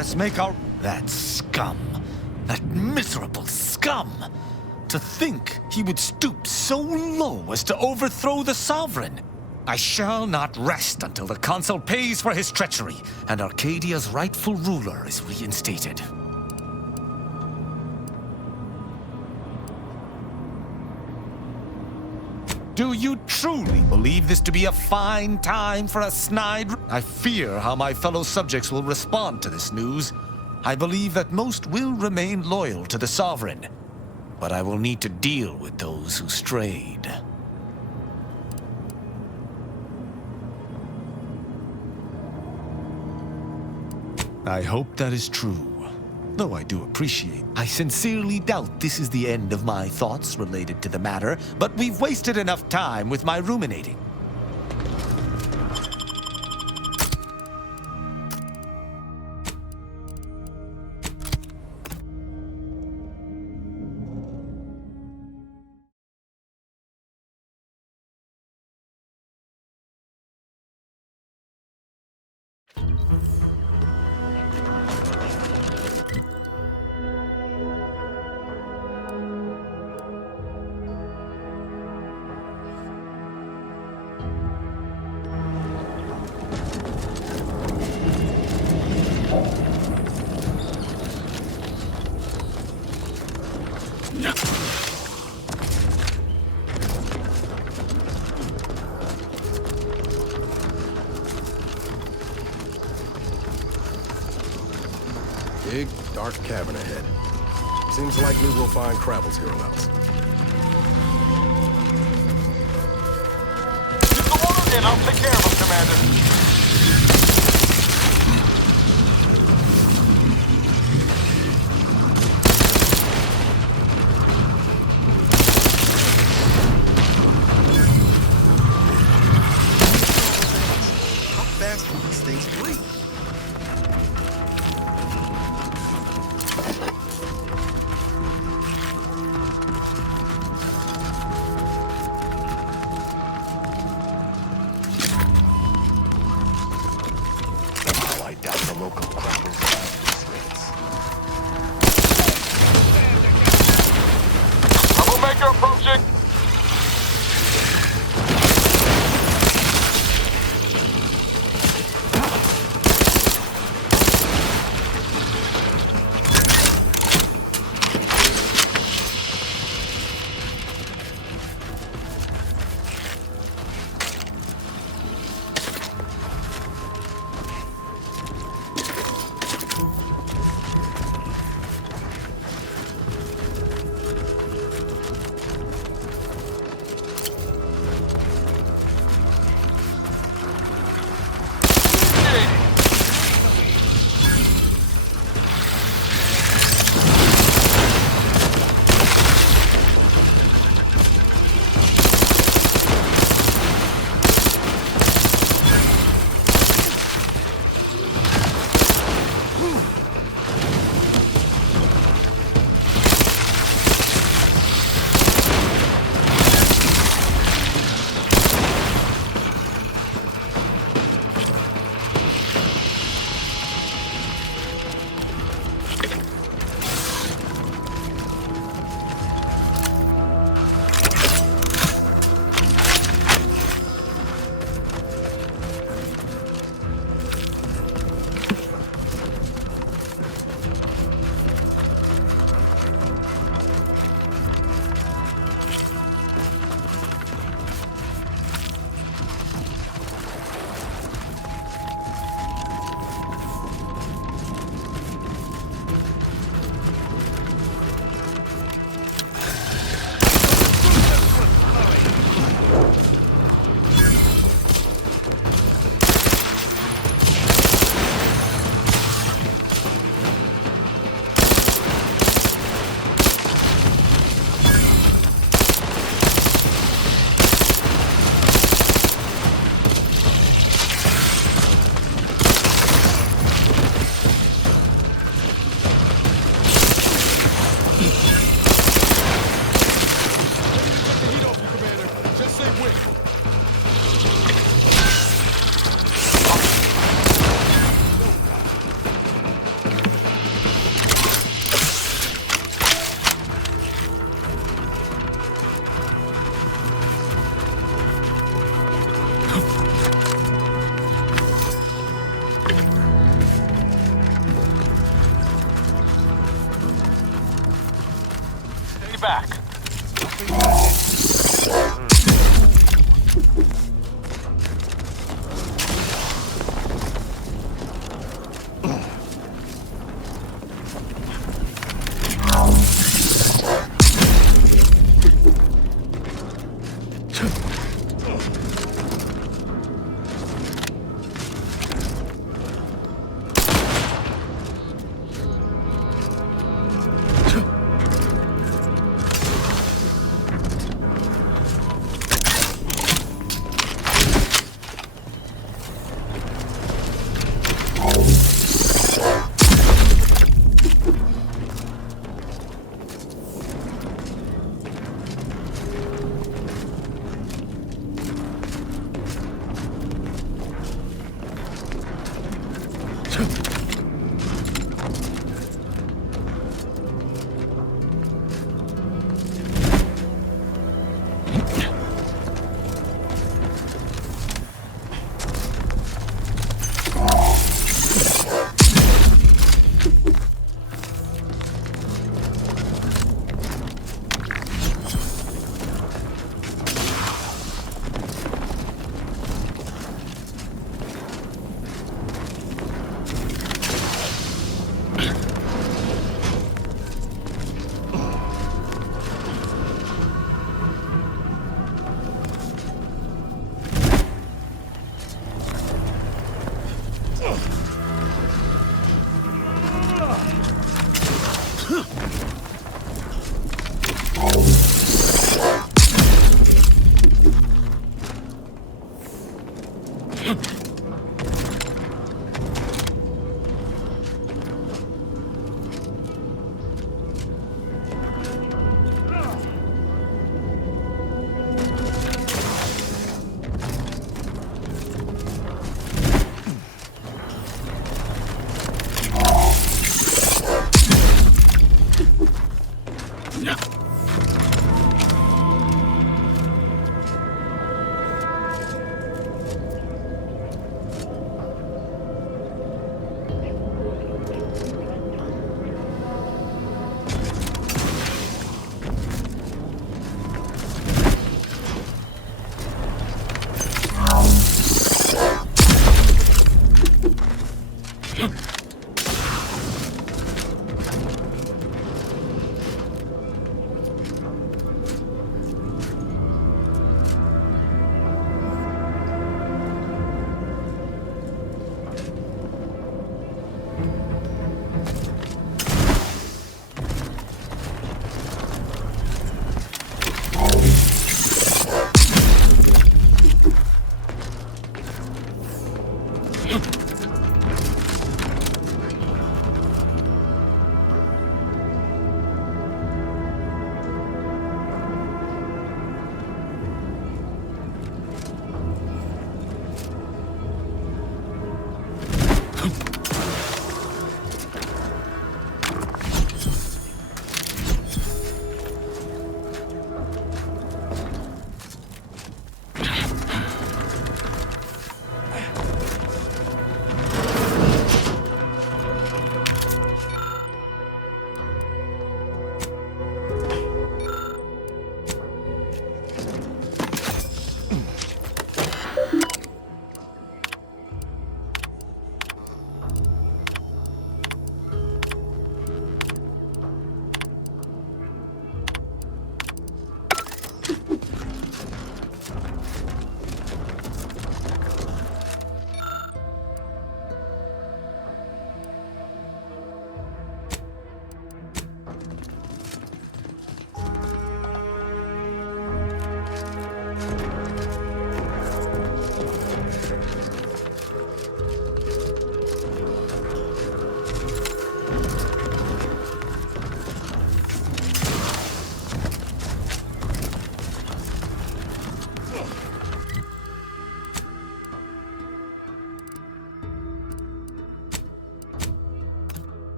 us make our... That scum. That miserable scum. To think he would stoop so low as to overthrow the sovereign. I shall not rest until the consul pays for his treachery and Arcadia's rightful ruler is reinstated. Do you truly believe this to be a fine time for a snide... I fear how my fellow subjects will respond to this news. I believe that most will remain loyal to the sovereign, but I will need to deal with those who strayed. I hope that is true. Though I do appreciate, I sincerely doubt this is the end of my thoughts related to the matter, but we've wasted enough time with my ruminating. Big, dark cavern ahead. Seems likely we'll find Crabble's hero house. Get the water in, I'll take care of him, Commander. How fast do these things breathe?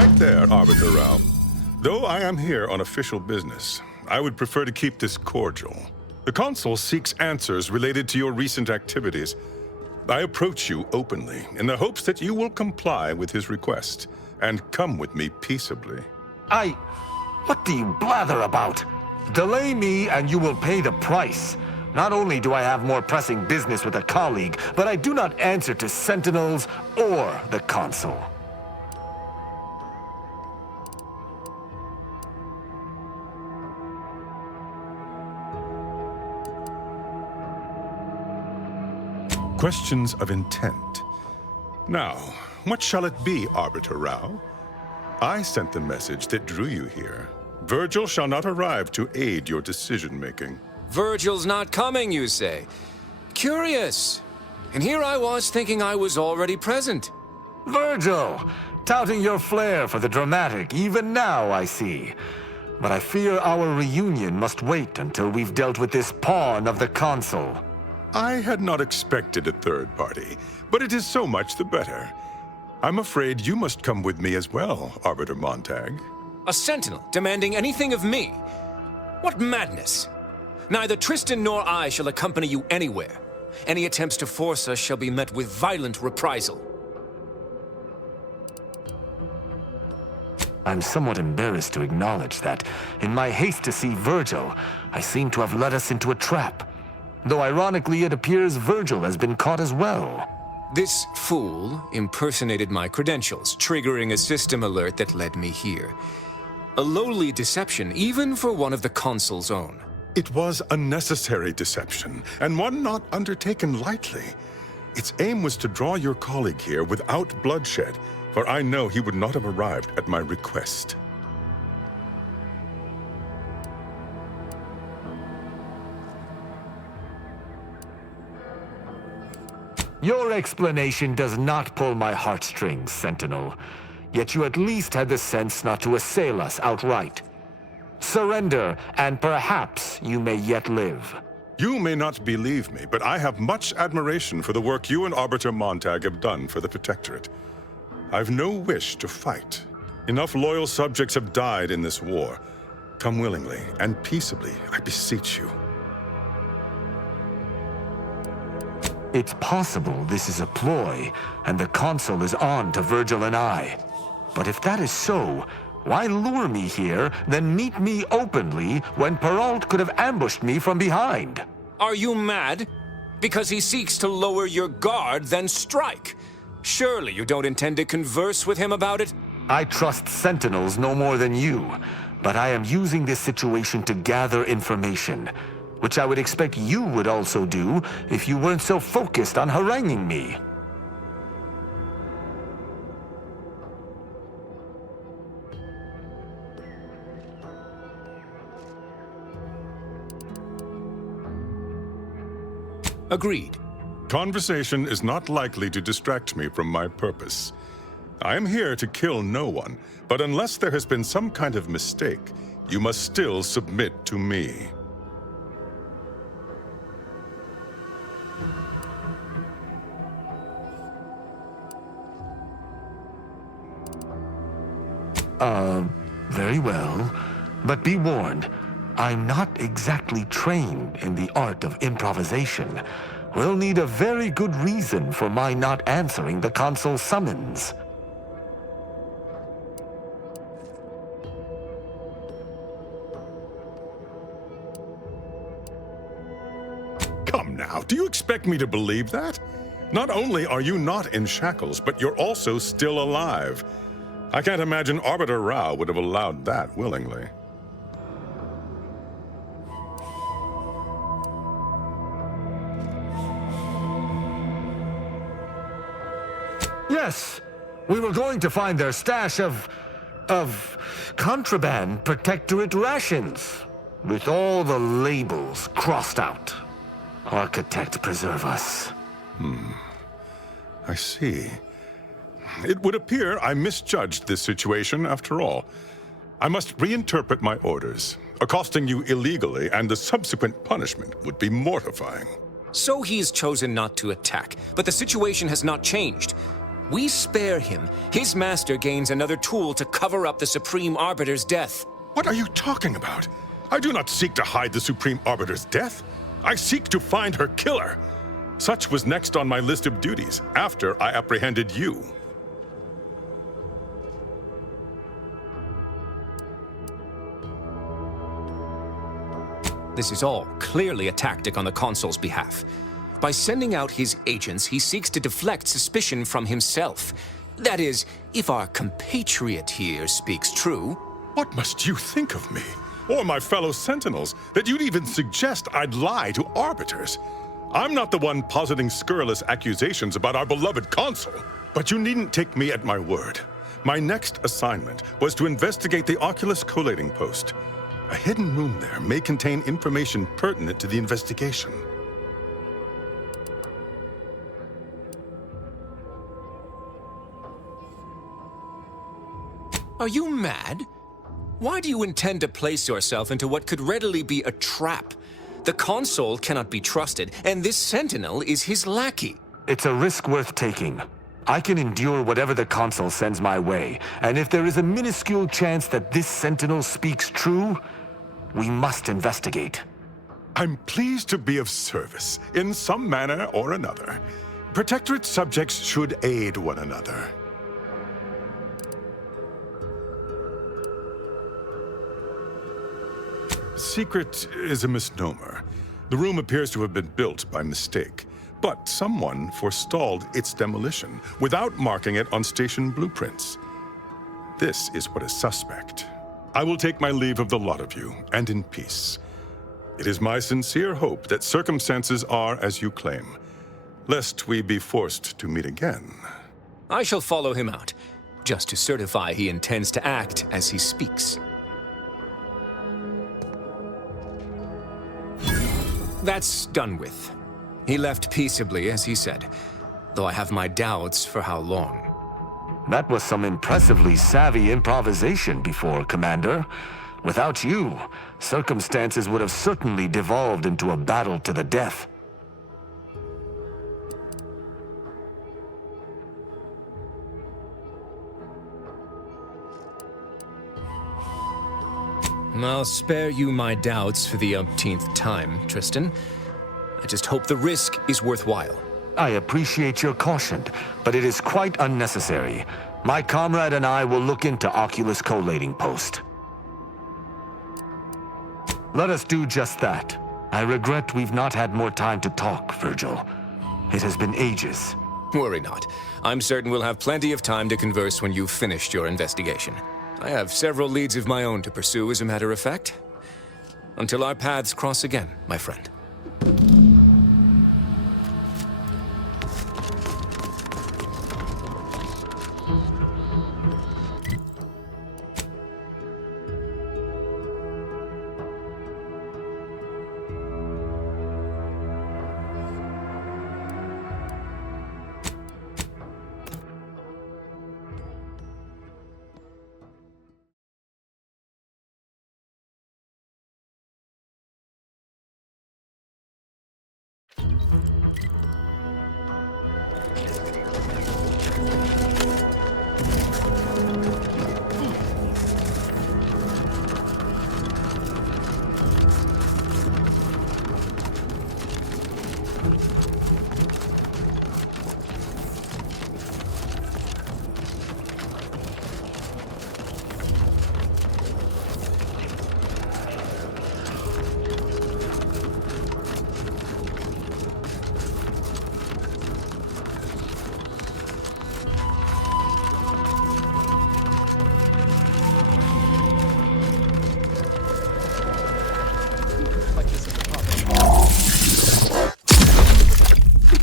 Right there, Arbiter Rao. Though I am here on official business, I would prefer to keep this cordial. The Consul seeks answers related to your recent activities. I approach you openly in the hopes that you will comply with his request and come with me peaceably. What do you blather about? Delay me and you will pay the price. Not only do I have more pressing business with a colleague, but I do not answer to sentinels or the Consul. Questions of intent. Now, what shall it be, Arbiter Rao? I sent the message that drew you here. Virgil shall not arrive to aid your decision-making. Virgil's not coming, you say? Curious. And here I was thinking I was already present. Virgil, touting your flair for the dramatic, even now I see. But I fear our reunion must wait until we've dealt with this pawn of the Consul. I had not expected a third party, but it is so much the better. I'm afraid you must come with me as well, Arbiter Montag. A sentinel demanding anything of me? What madness! Neither Tristan nor I shall accompany you anywhere. Any attempts to force us shall be met with violent reprisal. I'm somewhat embarrassed to acknowledge that, in my haste to see Virgil, I seem to have led us into a trap. Though ironically, it appears Virgil has been caught as well. This fool impersonated my credentials, triggering a system alert that led me here. A lowly deception, even for one of the Consul's own. It was a necessary deception, and one not undertaken lightly. Its aim was to draw your colleague here without bloodshed, for I know he would not have arrived at my request. Your explanation does not pull my heartstrings, Sentinel. Yet you at least had the sense not to assail us outright. Surrender, and perhaps you may yet live. You may not believe me, but I have much admiration for the work you and Arbiter Montag have done for the Protectorate. I've no wish to fight. Enough loyal subjects have died in this war. Come willingly and peaceably, I beseech you. It's possible this is a ploy, and the Consul is on to Virgil and I. But if that is so, why lure me here, then meet me openly when Perrault could have ambushed me from behind? Are you mad? Because he seeks to lower your guard, then strike. Surely you don't intend to converse with him about it? I trust sentinels no more than you, but I am using this situation to gather information, which I would expect you would also do if you weren't so focused on haranguing me. Agreed. Conversation is not likely to distract me from my purpose. I am here to kill no one, but unless there has been some kind of mistake, you must still submit to me. Very well. But be warned, I'm not exactly trained in the art of improvisation. We'll need a very good reason for my not answering the Consul's summons. Come now, do you expect me to believe that? Not only are you not in shackles, but you're also still alive. I can't imagine Arbiter Rao would have allowed that willingly. Yes, we were going to find their stash of contraband Protectorate rations, with all the labels crossed out. Architect preserve us. I see. It would appear I misjudged this situation after all. I must reinterpret my orders. Accosting you illegally and the subsequent punishment would be mortifying. So he's chosen not to attack, but the situation has not changed. We spare him, his master gains another tool to cover up the Supreme Arbiter's death. What are you talking about? I do not seek to hide the Supreme Arbiter's death. I seek to find her killer. Such was next on my list of duties, after I apprehended you. This is all clearly a tactic on the Consul's behalf. By sending out his agents, he seeks to deflect suspicion from himself. That is, if our compatriot here speaks true. What must you think of me, or my fellow Sentinels, that you'd even suggest I'd lie to arbiters? I'm not the one positing scurrilous accusations about our beloved Consul. But you needn't take me at my word. My next assignment was to investigate the Oculus collating post. A hidden room there may contain information pertinent to the investigation. Are you mad? Why do you intend to place yourself into what could readily be a trap? The Consul cannot be trusted, and this Sentinel is his lackey. It's a risk worth taking. I can endure whatever the Consul sends my way, and if there is a minuscule chance that this Sentinel speaks true, we must investigate. I'm pleased to be of service, in some manner or another. Protectorate subjects should aid one another. Secret is a misnomer. The room appears to have been built by mistake, but someone forestalled its demolition without marking it on station blueprints. This is what is suspect. I will take my leave of the lot of you, and in peace. It is my sincere hope that circumstances are as you claim, lest we be forced to meet again. I shall follow him out, just to certify he intends to act as he speaks. That's done with. He left peaceably, as he said, though I have my doubts for how long. That was some impressively savvy improvisation before, Commander. Without you, circumstances would have certainly devolved into a battle to the death. I'll spare you my doubts for the umpteenth time, Tristan. I just hope the risk is worthwhile. I appreciate your caution, but it is quite unnecessary. My comrade and I will look into Oculus collating post. Let us do just that. I regret we've not had more time to talk, Virgil. It has been ages. Worry not. I'm certain we'll have plenty of time to converse when you've finished your investigation. I have several leads of my own to pursue, as a matter of fact. Until our paths cross again, my friend.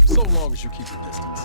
So long as you keep your distance.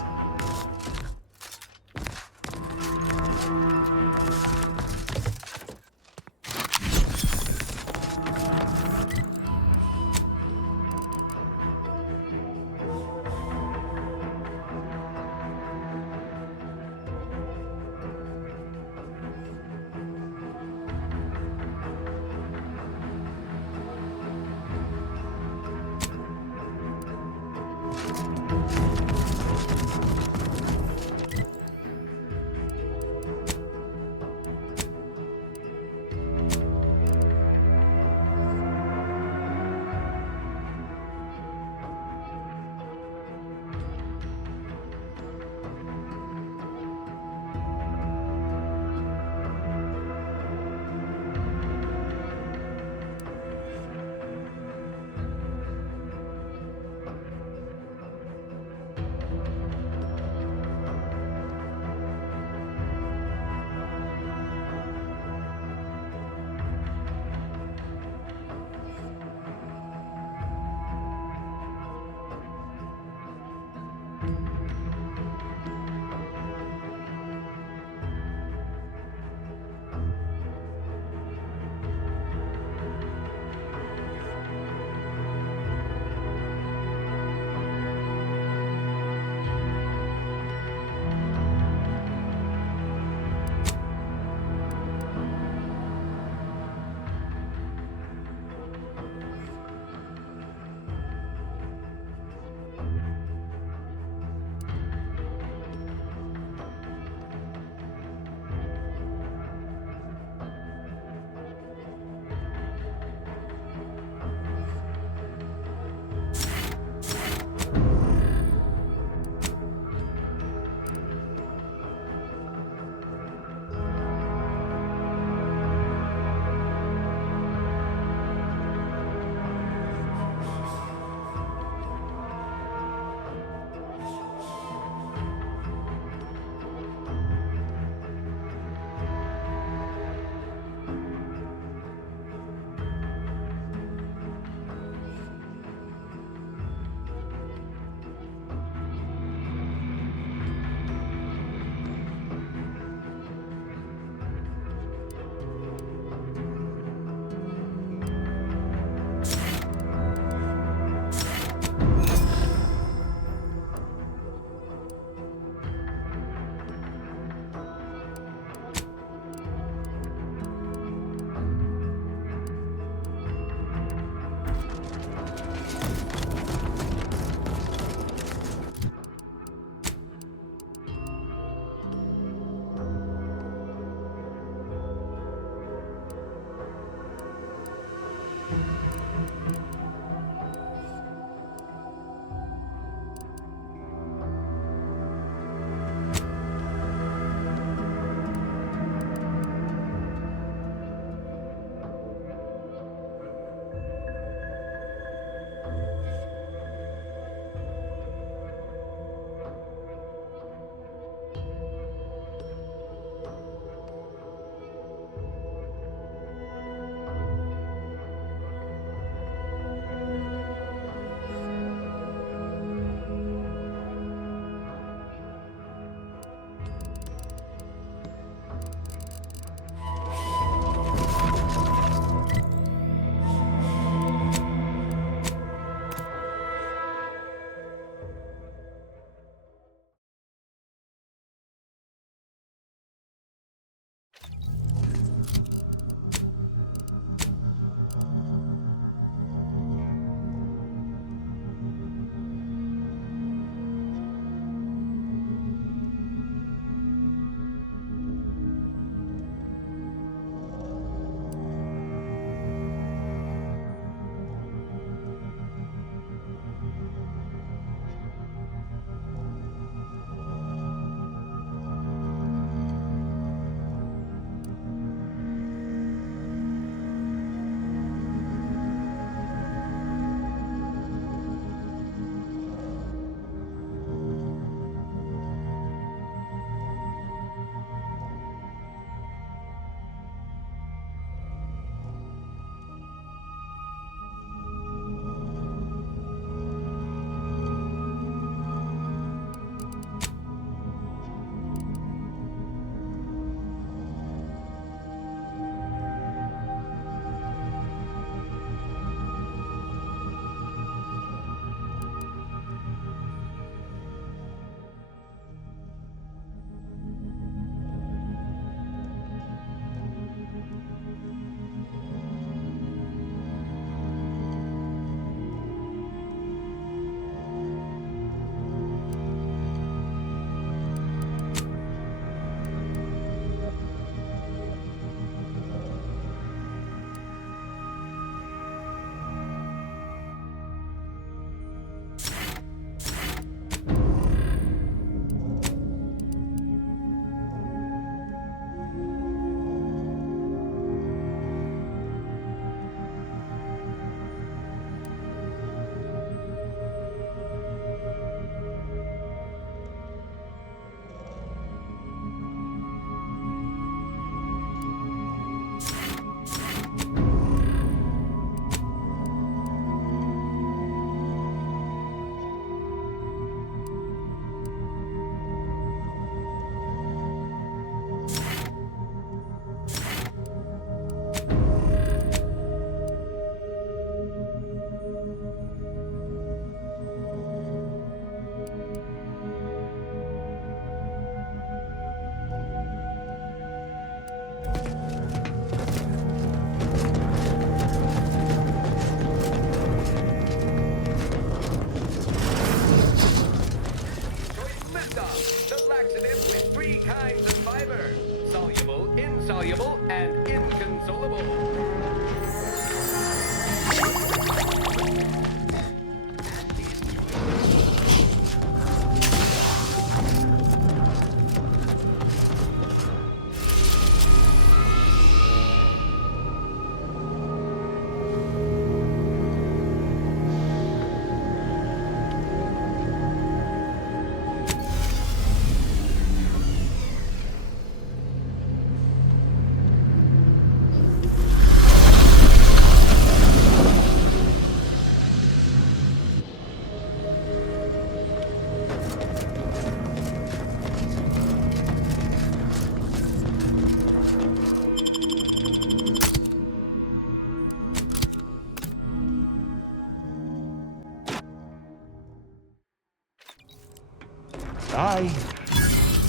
I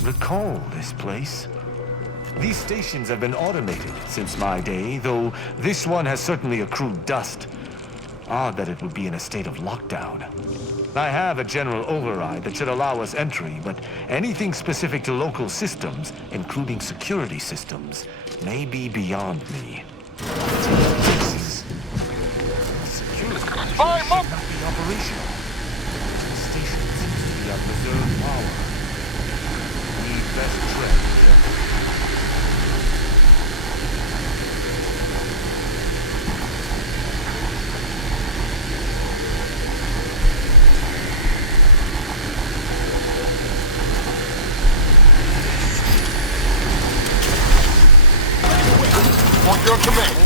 recall this place. These stations have been automated since my day, though this one has certainly accrued dust. Odd that it would be in a state of lockdown. I have a general override that should allow us entry, but anything specific to local systems, including security systems, may be beyond me. Security should not be operational. The station seems to be on reserve power. We best tread carefully. On your command.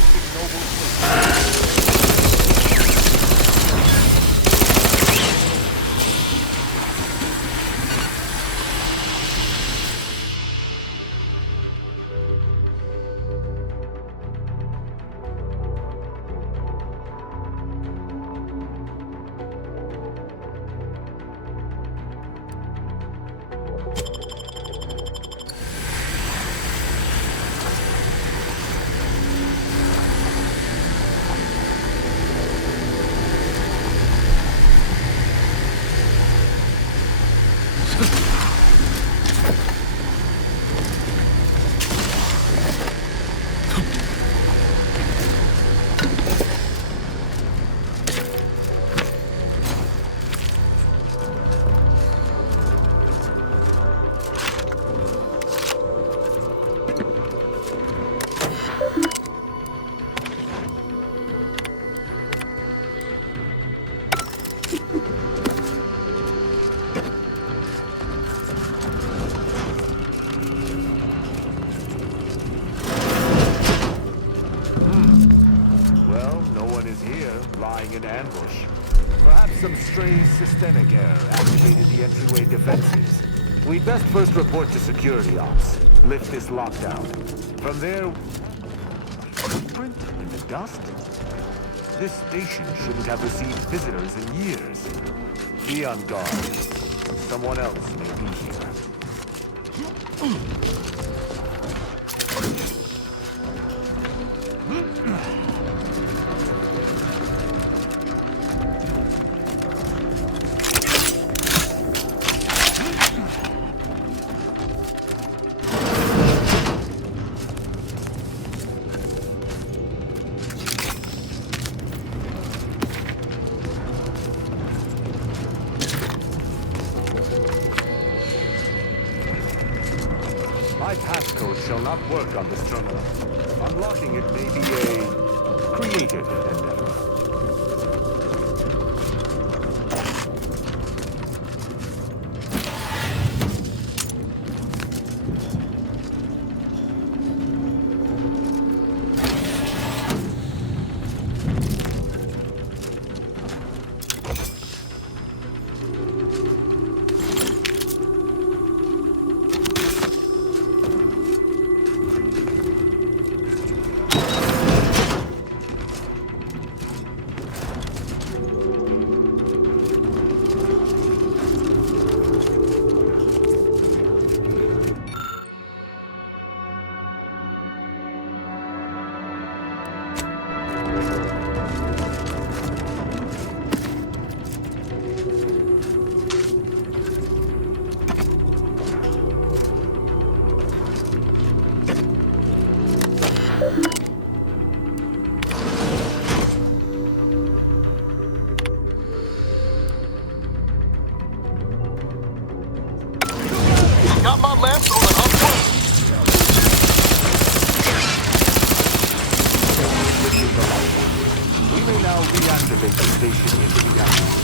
Lying in ambush. Perhaps some stray systemic error activated the entryway defenses. We'd best first report to security ops. Lift this lockdown. From there... Footprint in the dust? This station shouldn't have received visitors in years. Be on guard. Someone else may be here. My passcode shall not work on this terminal. Unlocking it may be a creative endeavor. Got my left on an upward. We may now reactivate the station into the atmosphere.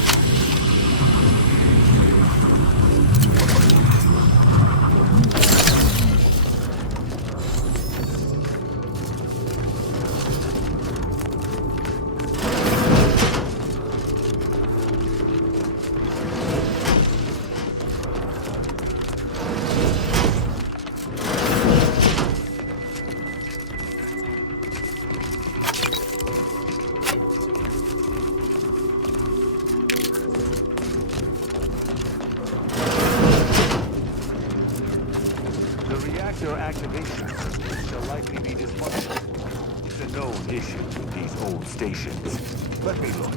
sensor activation circuits shall likely be dysfunctional. It's a known issue with these old stations. Let me look.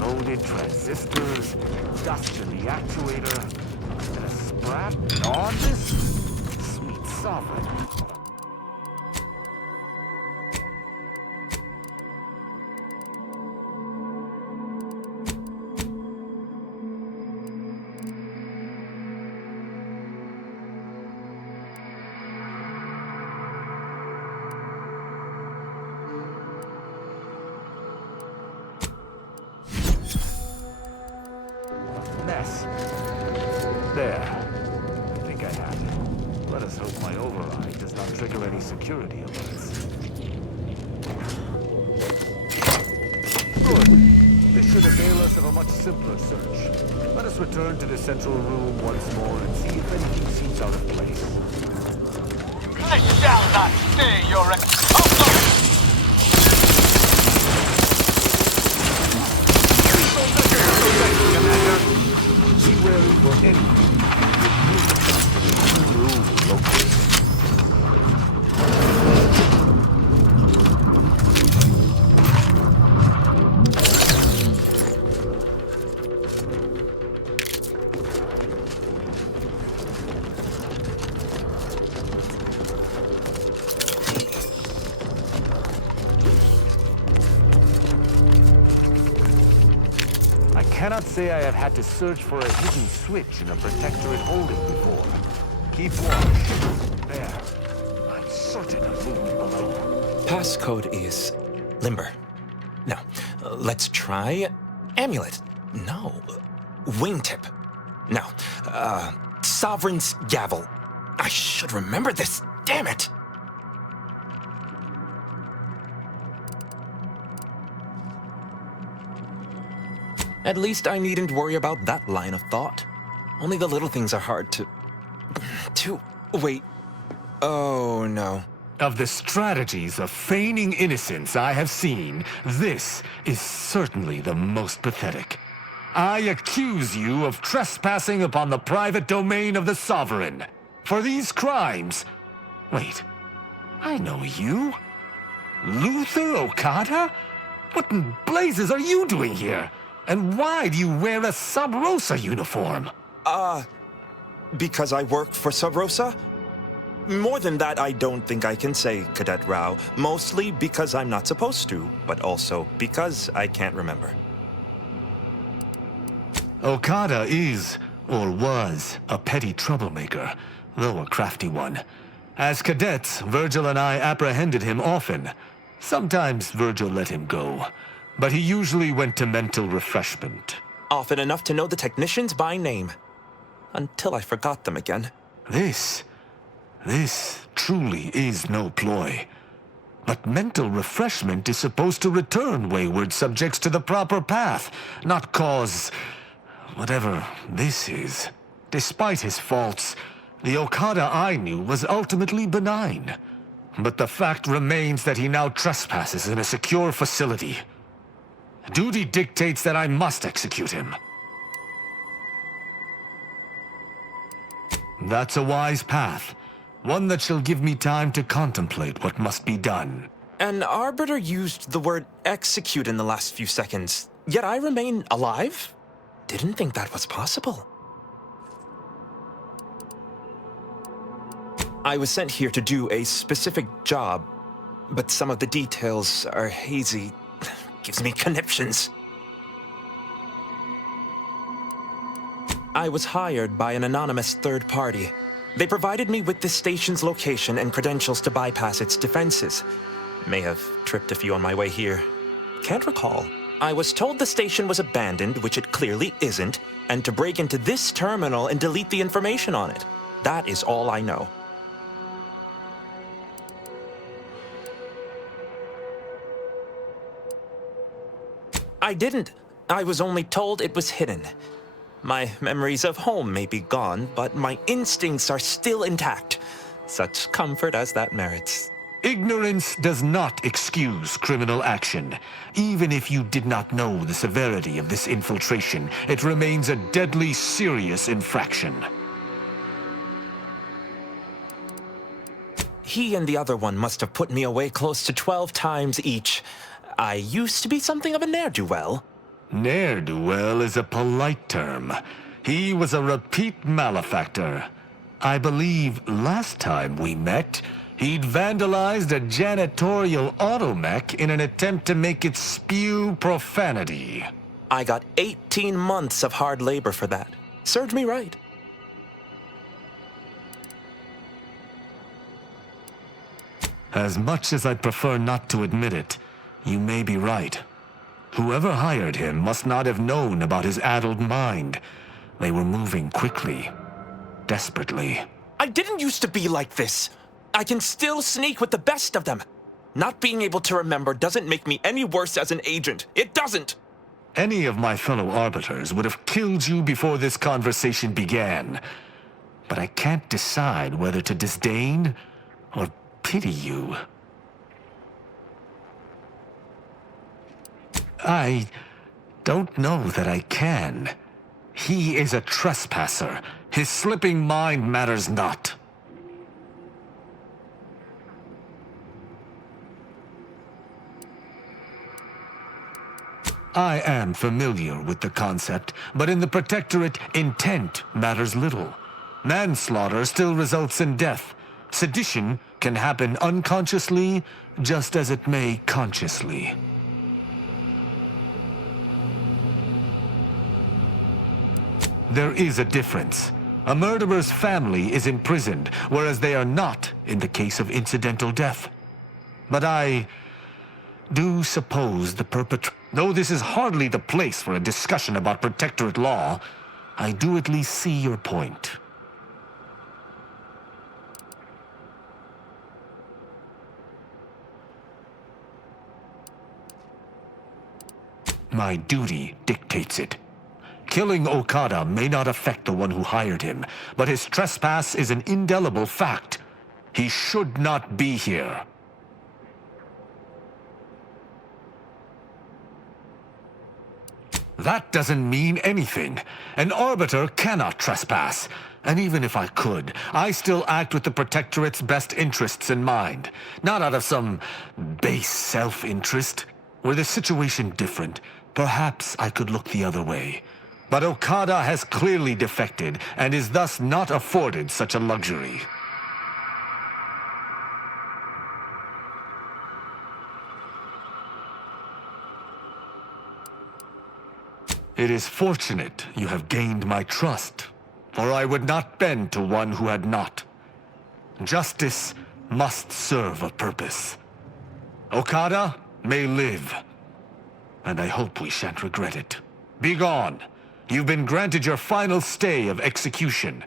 Loaded transistors, dust in the actuator, and a sprat on this? Sweet sovereign. Mess. There. I think I have it. Let us hope my override does not trigger any security alerts. Good. This should avail us of a much simpler search. Let us return to the central room once more and see if anything seems out of place. I shall not stay your... Be wary for anything. Room located. I cannot say I have had to search for a hidden switch in a protectorate holding before. Keep watch. There. I'm certain of movement below. Passcode is Limber. No. Let's try Amulet. No. Wingtip. No. Sovereign's Gavel. I should remember this. Damn it! At least I needn't worry about that line of thought. Only the little things are hard to... Wait. Oh, no. Of the strategies of feigning innocence I have seen, this is certainly the most pathetic. I accuse you of trespassing upon the private domain of the Sovereign. For these crimes... Wait. I know you. Luther Okada? What in blazes are you doing here? And why do you wear a Sub Rosa uniform? Because I work for Sub Rosa? More than that, I don't think I can say, Cadet Rao. Mostly because I'm not supposed to, but also because I can't remember. Okada is, or was, a petty troublemaker, though a crafty one. As cadets, Virgil and I apprehended him often. Sometimes Virgil let him go, but he usually went to mental refreshment. Often enough to know the technicians by name. Until I forgot them again. This truly is no ploy. But mental refreshment is supposed to return wayward subjects to the proper path, not cause... whatever this is. Despite his faults, the Okada I knew was ultimately benign. But the fact remains that he now trespasses in a secure facility. Duty dictates that I must execute him. That's a wise path. One that shall give me time to contemplate what must be done. An arbiter used the word execute in the last few seconds, yet I remain alive? Didn't think that was possible. I was sent here to do a specific job, but some of the details are hazy. Gives me conniptions. I was hired by an anonymous third party. They provided me with the station's location and credentials to bypass its defenses. May have tripped a few on my way here. Can't recall. I was told the station was abandoned, which it clearly isn't, and to break into this terminal and delete the information on it. That is all I know. I didn't. I was only told it was hidden. My memories of home may be gone, but my instincts are still intact. Such comfort as that merits. Ignorance does not excuse criminal action. Even if you did not know the severity of this infiltration, it remains a deadly serious infraction. He and the other one must have put me away close to 12 times each. I used to be something of a ne'er-do-well. Ne'er-do-well is a polite term. He was a repeat malefactor. I believe last time we met, he'd vandalized a janitorial automech in an attempt to make it spew profanity. I got 18 months of hard labor for that. Served me right. As much as I'd prefer not to admit it, you may be right. Whoever hired him must not have known about his addled mind. They were moving quickly, desperately. I didn't used to be like this. I can still sneak with the best of them. Not being able to remember doesn't make me any worse as an agent. It doesn't. Any of my fellow arbiters would have killed you before this conversation began. But I can't decide whether to disdain or pity you. I don't know that I can. He is a trespasser. His slipping mind matters not. I am familiar with the concept, but in the Protectorate, intent matters little. Manslaughter still results in death. Sedition can happen unconsciously, just as it may consciously. There is a difference. A murderer's family is imprisoned, whereas they are not in the case of incidental death. But I do suppose the though this is hardly the place for a discussion about Protectorate law, I do at least see your point. My duty dictates it. Killing Okada may not affect the one who hired him, but his trespass is an indelible fact. He should not be here. That doesn't mean anything. An arbiter cannot trespass. And even if I could, I still act with the Protectorate's best interests in mind. Not out of some base self-interest. Were the situation different, perhaps I could look the other way. But Okada has clearly defected, and is thus not afforded such a luxury. It is fortunate you have gained my trust, for I would not bend to one who had not. Justice must serve a purpose. Okada may live, and I hope we shan't regret it. Begone. You've been granted your final stay of execution.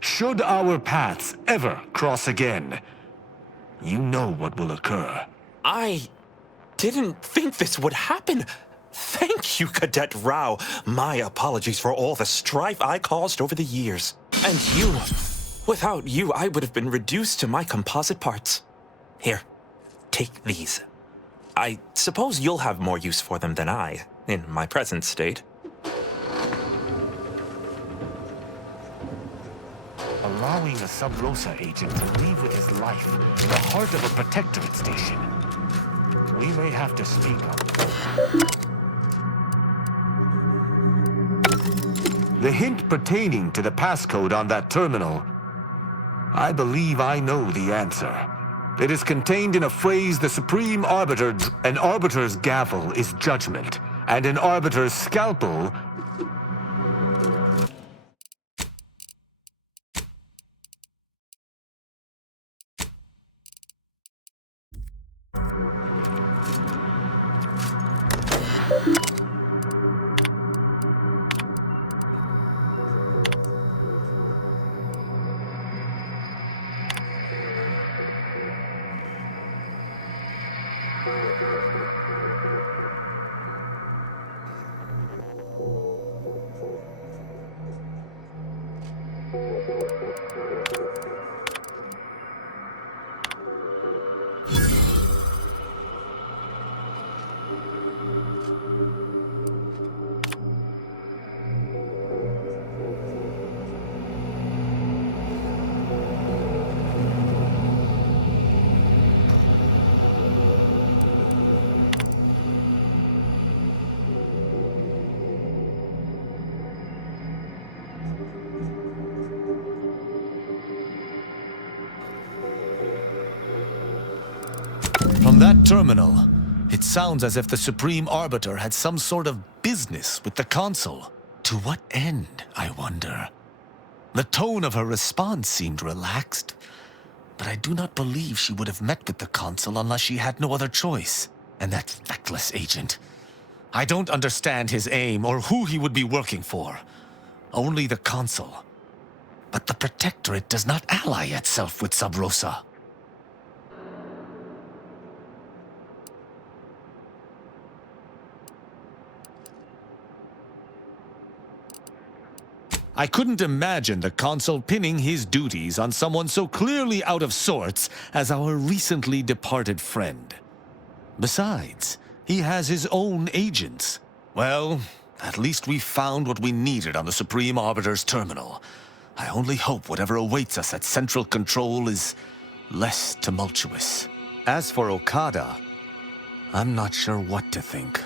Should our paths ever cross again, you know what will occur. I didn't think this would happen. Thank you, Cadet Rao. My apologies for all the strife I caused over the years. And you. Without you, I would have been reduced to my composite parts. Here, take these. I suppose you'll have more use for them than I, in my present state. Allowing a Sub Rosa agent to leave with his life in the heart of a Protectorate station. We may have to speak up. The hint pertaining to the passcode on that terminal, I believe I know the answer. It is contained in a phrase the Supreme Arbiter... An Arbiter's gavel is judgment, and an Arbiter's scalpel... That terminal, it sounds as if the Supreme Arbiter had some sort of business with the Consul. To what end, I wonder? The tone of her response seemed relaxed, but I do not believe she would have met with the Consul unless she had no other choice. And that feckless agent. I don't understand his aim or who he would be working for. Only the Consul. But the Protectorate does not ally itself with Sub Rosa. I couldn't imagine the Consul pinning his duties on someone so clearly out of sorts as our recently departed friend. Besides, he has his own agents. Well, at least we found what we needed on the Supreme Arbiter's terminal. I only hope whatever awaits us at Central Control is less tumultuous. As for Okada, I'm not sure what to think.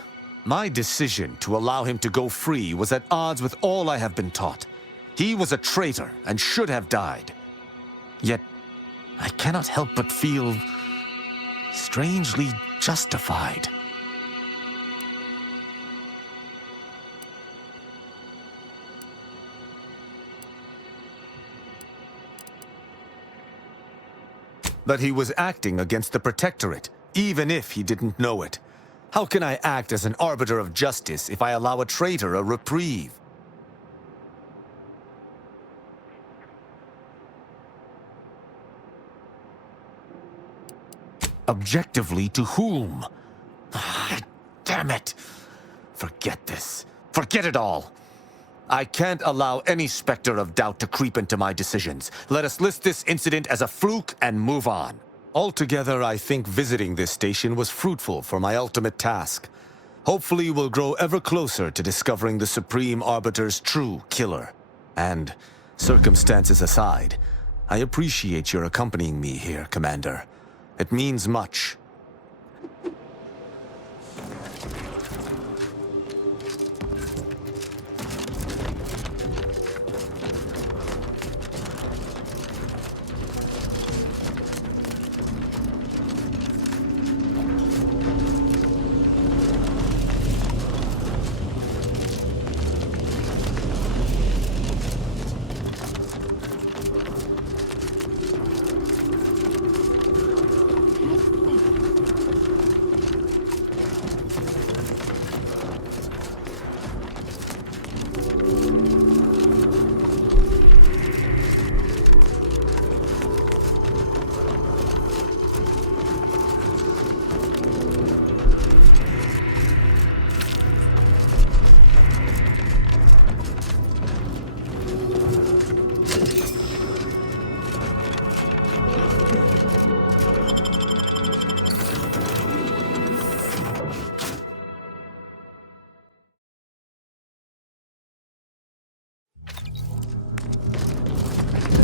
My decision to allow him to go free was at odds with all I have been taught. He was a traitor and should have died. Yet, I cannot help but feel strangely justified. But he was acting against the Protectorate, even if he didn't know it. How can I act as an arbiter of justice if I allow a traitor a reprieve? Objectively to whom? Damn it! Forget this. Forget it all. I can't allow any specter of doubt to creep into my decisions. Let us list this incident as a fluke and move on. Altogether, I think visiting this station was fruitful for my ultimate task. Hopefully, we'll grow ever closer to discovering the Supreme Arbiter's true killer. And, circumstances aside, I appreciate your accompanying me here, Commander. It means much.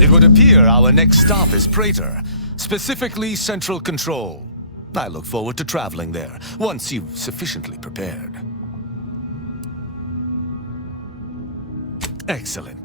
It would appear our next stop is Praetor, specifically Central Control. I look forward to traveling there, once you've sufficiently prepared. Excellent.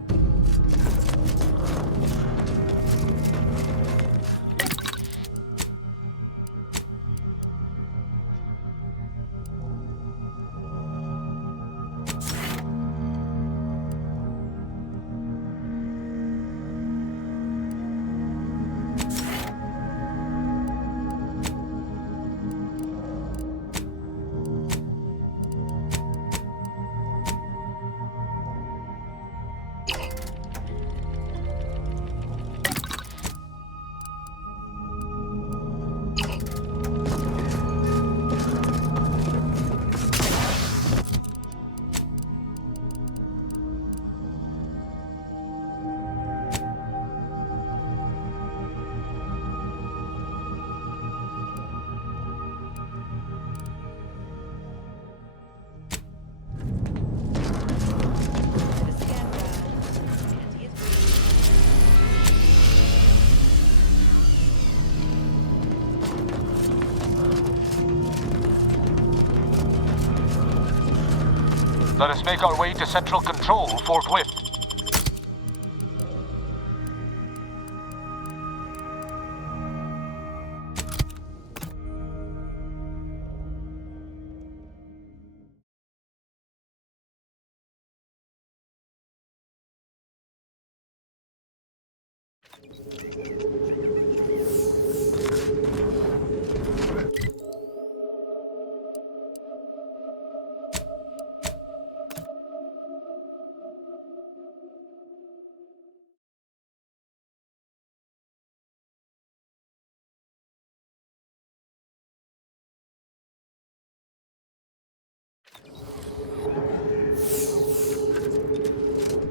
Let us make our way to Central Control forthwith.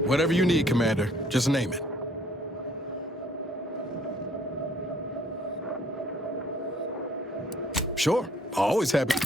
Whatever you need, Commander. Just name it. Sure. Always happy.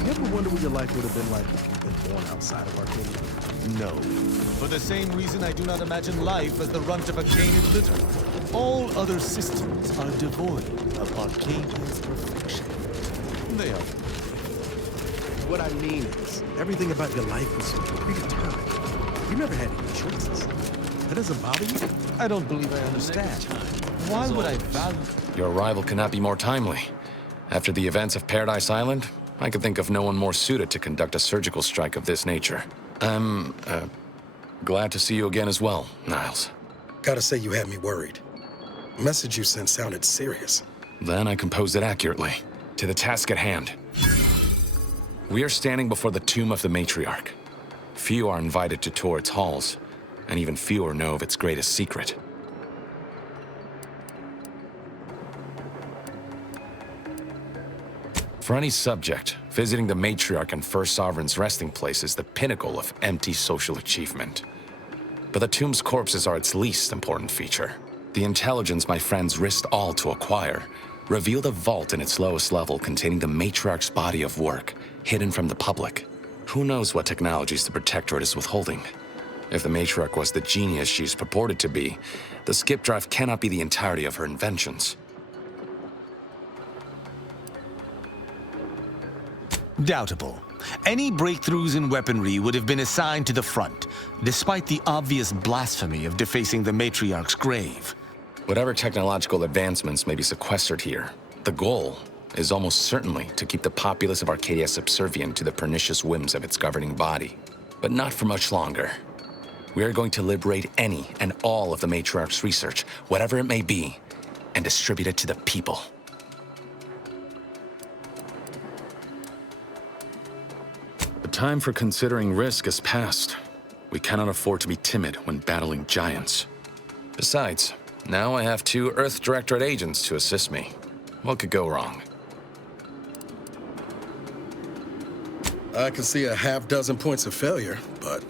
You ever wonder what your life would have been like if you'd been born outside of Arcadia? No. For the same reason I do not imagine life as the runt of a canid litter. All other systems are devoid of Arcadia's perfection. They are. What I mean is, everything about your life was predetermined. You never had any choices. That doesn't bother you? I don't believe I understand. Why would I value... Your arrival cannot be more timely. After the events of Paradise Island, I could think of no one more suited to conduct a surgical strike of this nature. I'm, glad to see you again as well, Niles. Gotta say you had me worried. The message you sent sounded serious. Then I composed it accurately. To the task at hand. We are standing before the tomb of the matriarch. Few are invited to tour its halls, and even fewer know of its greatest secret. For any subject, visiting the matriarch and First Sovereign's resting place is the pinnacle of empty social achievement. But the tomb's corpses are its least important feature. The intelligence my friends risked all to acquire revealed a vault in its lowest level containing the matriarch's body of work, hidden from the public. Who knows what technologies the Protectorate is withholding? If the matriarch was the genius she's purported to be, the skip drive cannot be the entirety of her inventions. Doubtable. Any breakthroughs in weaponry would have been assigned to the front, despite the obvious blasphemy of defacing the matriarch's grave. Whatever technological advancements may be sequestered here, the goal is almost certainly to keep the populace of Arcadia subservient to the pernicious whims of its governing body. But not for much longer. We are going to liberate any and all of the matriarch's research, whatever it may be, and distribute it to the people. The time for considering risk is past. We cannot afford to be timid when battling giants. Besides, now I have 2 Earth Directorate agents to assist me. What could go wrong? I can see a half-dozen points of failure, but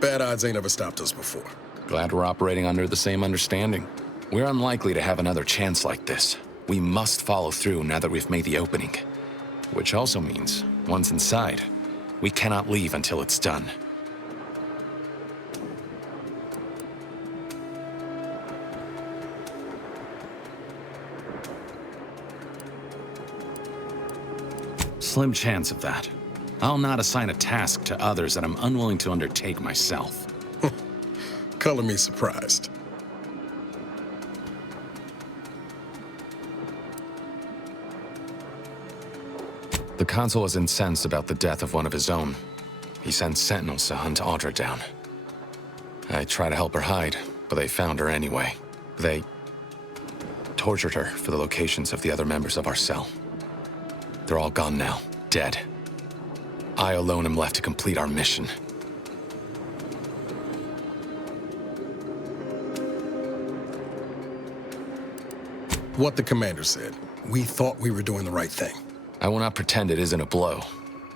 bad odds ain't ever stopped us before. Glad we're operating under the same understanding. We're unlikely to have another chance like this. We must follow through now that we've made the opening. Which also means, once inside, we cannot leave until it's done. Slim chance of that. I'll not assign a task to others that I'm unwilling to undertake myself. Color me surprised. consul is incensed about the death of one of his own. He sends sentinels to hunt Audra down. I try to help her hide, but they found her anyway. They tortured her for the locations of the other members of our cell. They're all gone now, dead. I alone am left to complete our mission. What the commander said. We thought we were doing the right thing. I will not pretend it isn't a blow,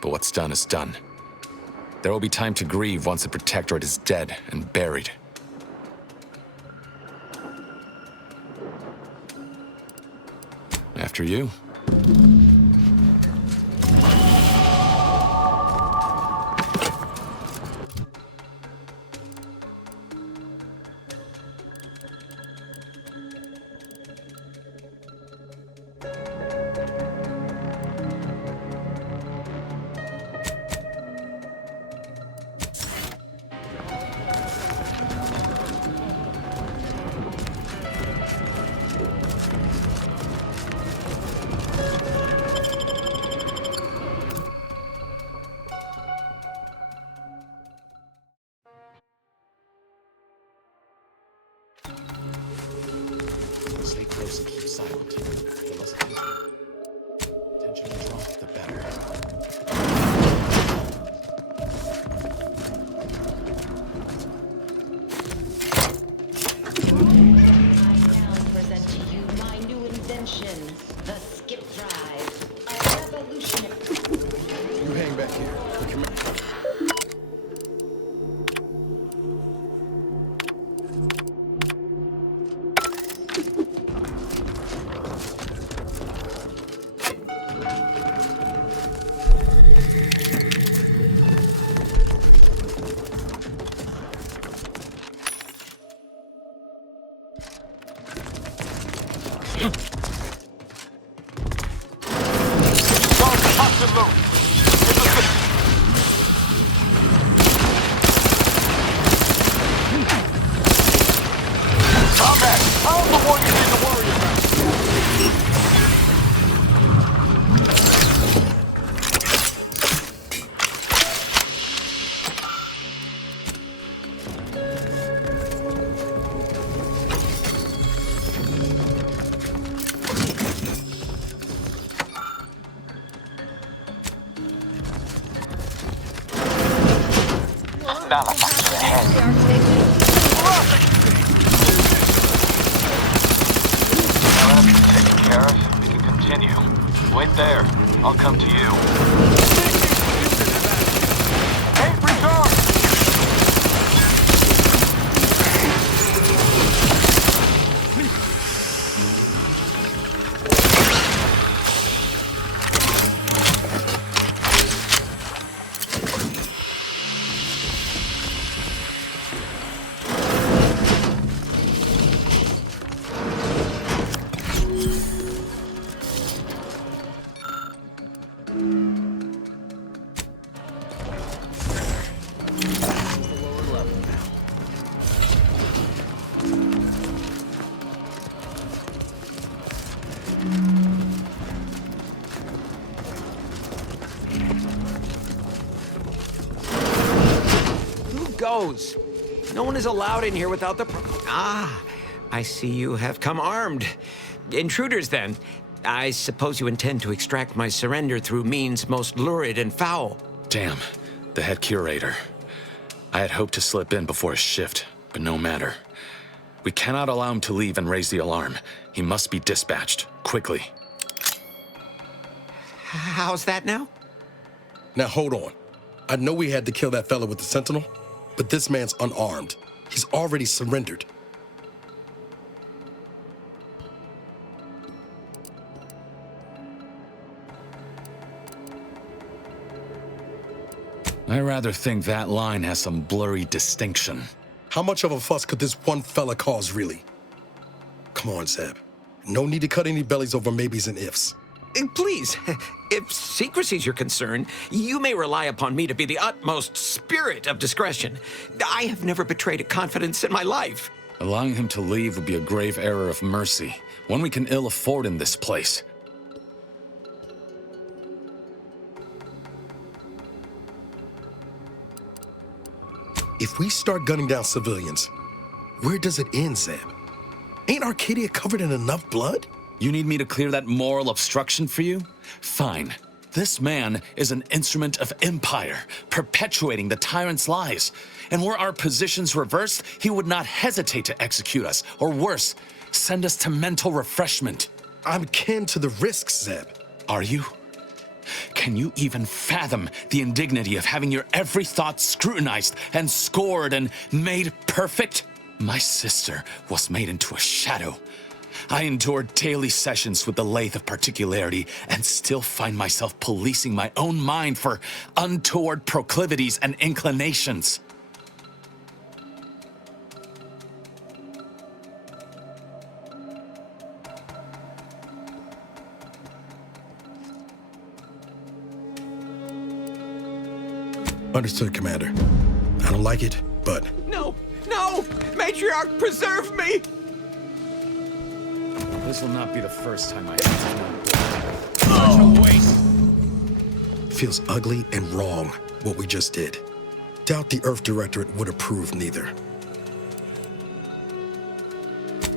but what's done is done. There will be time to grieve once the Protectorate is dead and buried. After you. Stay close and keep silent. The less attention you draw, the better. I now present to you my new invention, the skip drive, a revolutionary. You hang back here. The commander. Wait there. I'll come to you. Hey, Praetor! Goes. No one is allowed in here without the... I see you have come armed. Intruders, then. I suppose you intend to extract my surrender through means most lurid and foul. Damn, the head curator. I had hoped to slip in before his shift, but no matter. We cannot allow him to leave and raise the alarm. He must be dispatched, quickly. How's that now? Now hold on. I know we had to kill that fella with the Sentinel, but this man's unarmed. He's already surrendered. I rather think that line has some blurry distinction. How much of a fuss could this one fella cause, really? Come on, Zeb. No need to cut any bellies over maybes and ifs. Please, if secrecy's your concern, you may rely upon me to be the utmost spirit of discretion. I have never betrayed a confidence in my life. Allowing him to leave would be a grave error of mercy, one we can ill afford in this place. If we start gunning down civilians, where does it end, Zeb? Ain't Arcadia covered in enough blood? You need me to clear that moral obstruction for you? Fine. This man is an instrument of empire, perpetuating the tyrant's lies. And were our positions reversed, he would not hesitate to execute us, or worse, send us to mental refreshment. I'm kin to the risks, Zeb. Are you? Can you even fathom the indignity of having your every thought scrutinized and scored and made perfect? My sister was made into a shadow. I endured daily sessions with the lathe of particularity and still find myself policing my own mind for untoward proclivities and inclinations. Understood, Commander. I don't like it, but... No! No! Matriarch, preserve me! This will not be the first time I have to Such a waste! Feels ugly and wrong, what we just did. Doubt the Earth Directorate would approve neither.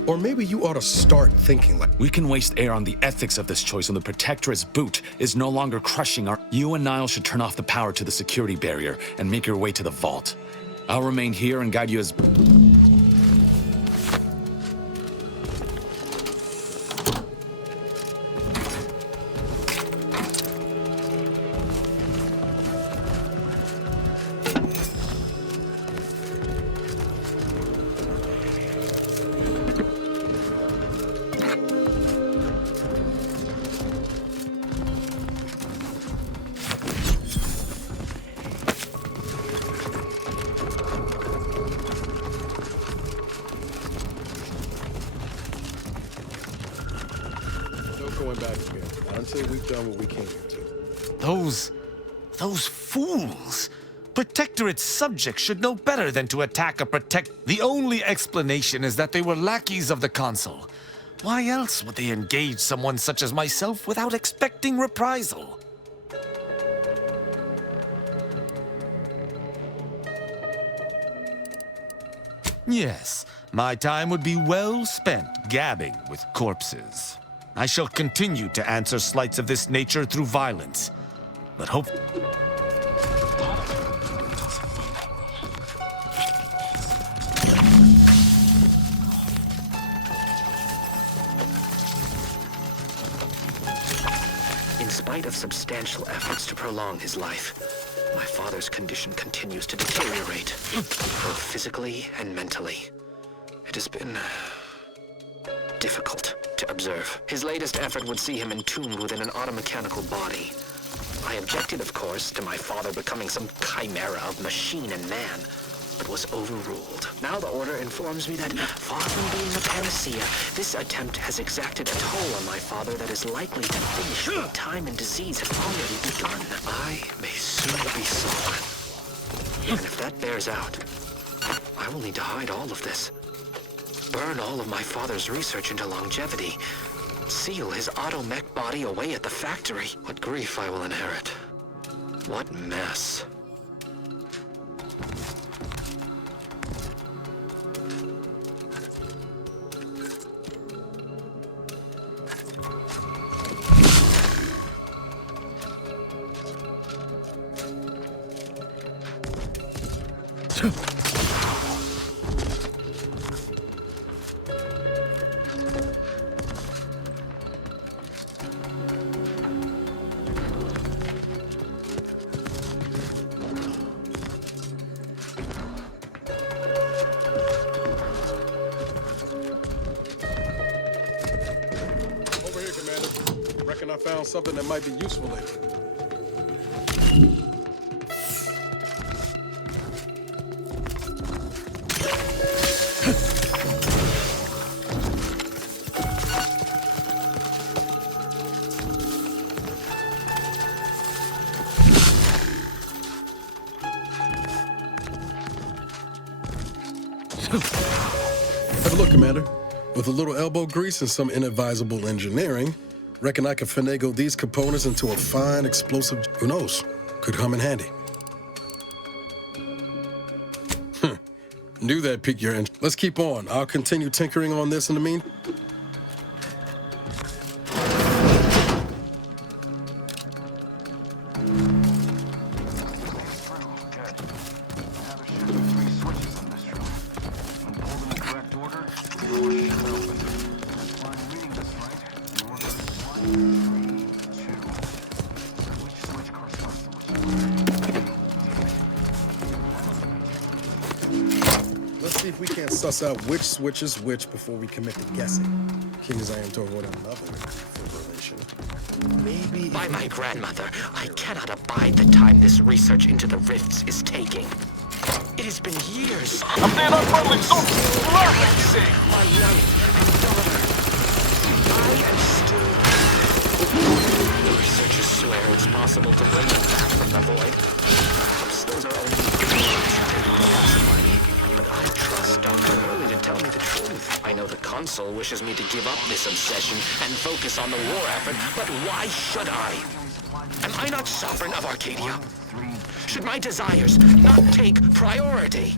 Or maybe you ought to start thinking like... We can waste air on the ethics of this choice when the Protectorate's boot is no longer crushing our... You and Niall should turn off the power to the security barrier and make your way to the vault. I'll remain here and guide you as... Going back again until we've done what we came here to. Those fools! Protectorate subjects should know better than to attack a protect... The only explanation is that they were lackeys of the Consul. Why else would they engage someone such as myself without expecting reprisal? Yes, my time would be well spent gabbing with corpses. I shall continue to answer slights of this nature through violence, but hope... In spite of substantial efforts to prolong his life, my father's condition continues to deteriorate, both physically and mentally. It has been difficult to observe. His latest effort would see him entombed within an automechanical body. I objected, of course, to my father becoming some chimera of machine and man, but was overruled. Now the Order informs me that, far from being a panacea, this attempt has exacted a toll on my father that is likely to finish when time and disease have already begun. I may soon be sovereign. And if that bears out, I will need to hide all of this. Burn all of my father's research into longevity. Seal his auto-mech body away at the factory. What grief I will inherit. What mess. Reckon I found something that might be useful later. Have a look, Commander. With a little elbow grease and some inadvisable engineering, reckon I could finagle these components into a fine explosive. Who knows? Could come in handy. Knew that piqued your interest. Let's keep on. I'll continue tinkering on this in the meantime. Let's see if we can't suss out which switch is which before we commit to guessing. Keen as I am to avoid another fibrillation. Maybe... By my grandmother, I cannot abide the time this research into the rifts is taking. It has been years. I'm saying I'm probably so learning. My wife and daughter. I am still... The researchers swear it's possible to bring them back from the void. Perhaps those are only words to pacify me. But I trust Dr. Hurley to tell me the truth. I know the Consul wishes me to give up this obsession and focus on the war effort, but why should I? Am I not sovereign of Arcadia? Should my desires not take priority?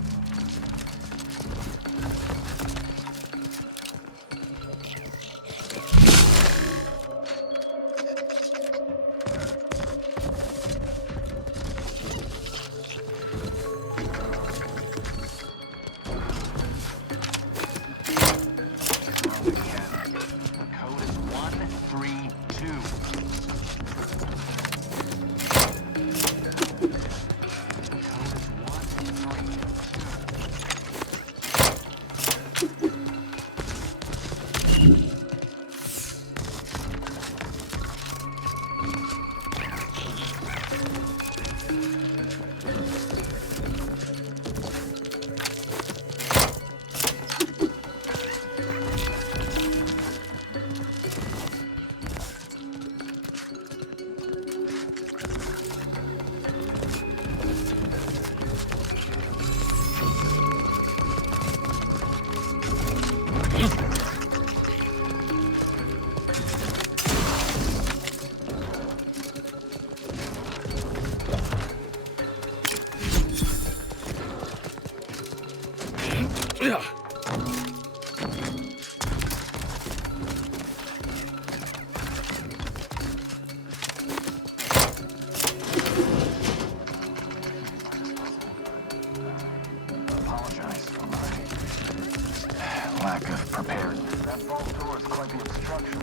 Lack of preparedness. That vault door is quite the obstruction.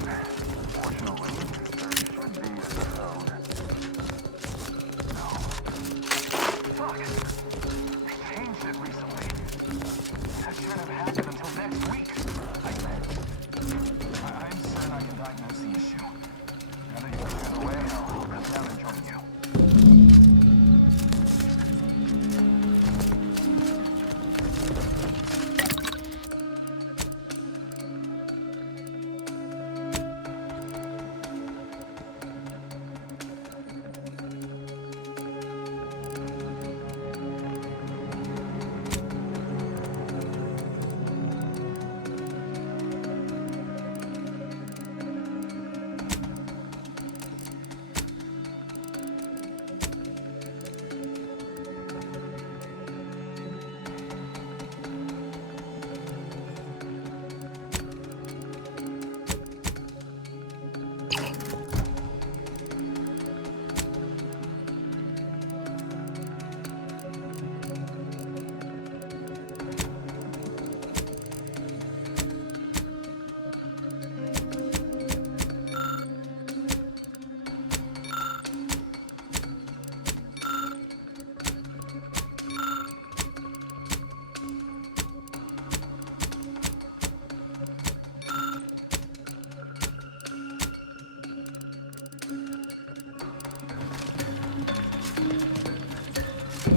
Fortunately, there should be a code. No. Fuck! They changed it recently. That shouldn't have happened until next week. I'm certain I can diagnose the issue. Now that you're cleared away, I'll run down and join you.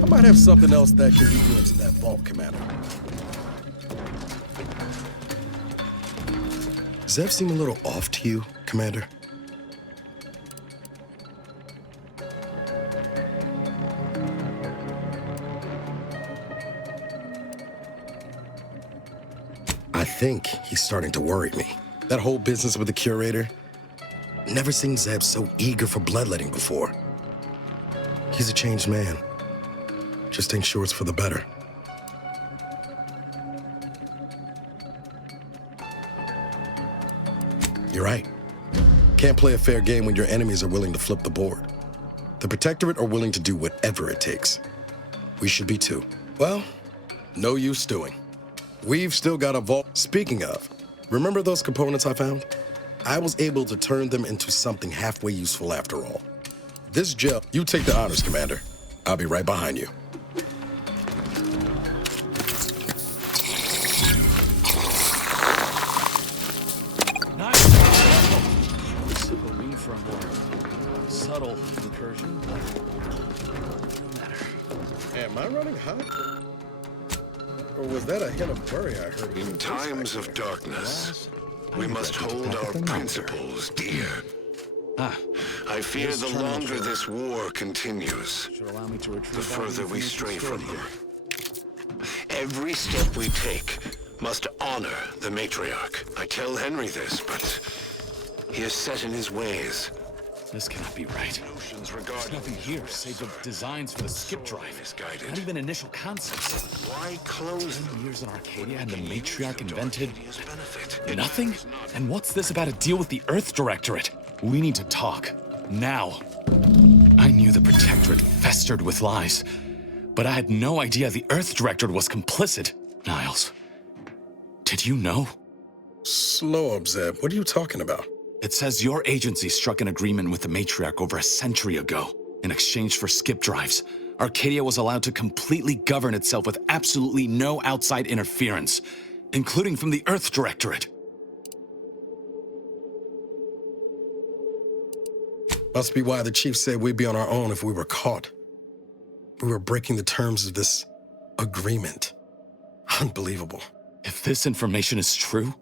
I might have something else that can lead you into that vault, Commander. Does that seem a little off to you, Commander? I think he's starting to worry me. That whole business with the curator, never seen Zeb so eager for bloodletting before. He's a changed man. Just ain't sure it's for the better. You're right. Can't play a fair game when your enemies are willing to flip the board. The Protectorate are willing to do whatever it takes. We should be too. Well, no use stewing. We've still got a vault. Speaking of, remember those components I found? I was able to turn them into something halfway useful after all. This gel, you take the honors, Commander. I'll be right behind you. For a more subtle incursion, but no matter. Am I running hot? Or was that a hint of worry I heard? In times of darkness, we must hold our principles dear. I fear the longer this war continues, the further we stray from them. Every step we take must honor the matriarch. I tell Henry this, but he is set in his ways. This cannot be right. There's nothing here save the designs for the skip drive. Not even initial concepts. Why close 10 years in Arcadia and the matriarch invented nothing? And what's this about a deal with the Earth Directorate? We need to talk. Now. I knew the Protectorate festered with lies, but I had no idea the Earth Directorate was complicit. Niles, did you know? Slow up, Zeb. What are you talking about? It says your agency struck an agreement with the matriarch over a century ago. In exchange for skip drives, Arcadia was allowed to completely govern itself with absolutely no outside interference, including from the Earth Directorate. Must be why the chief said we'd be on our own if we were caught. We were breaking the terms of this agreement. Unbelievable. If this information is true,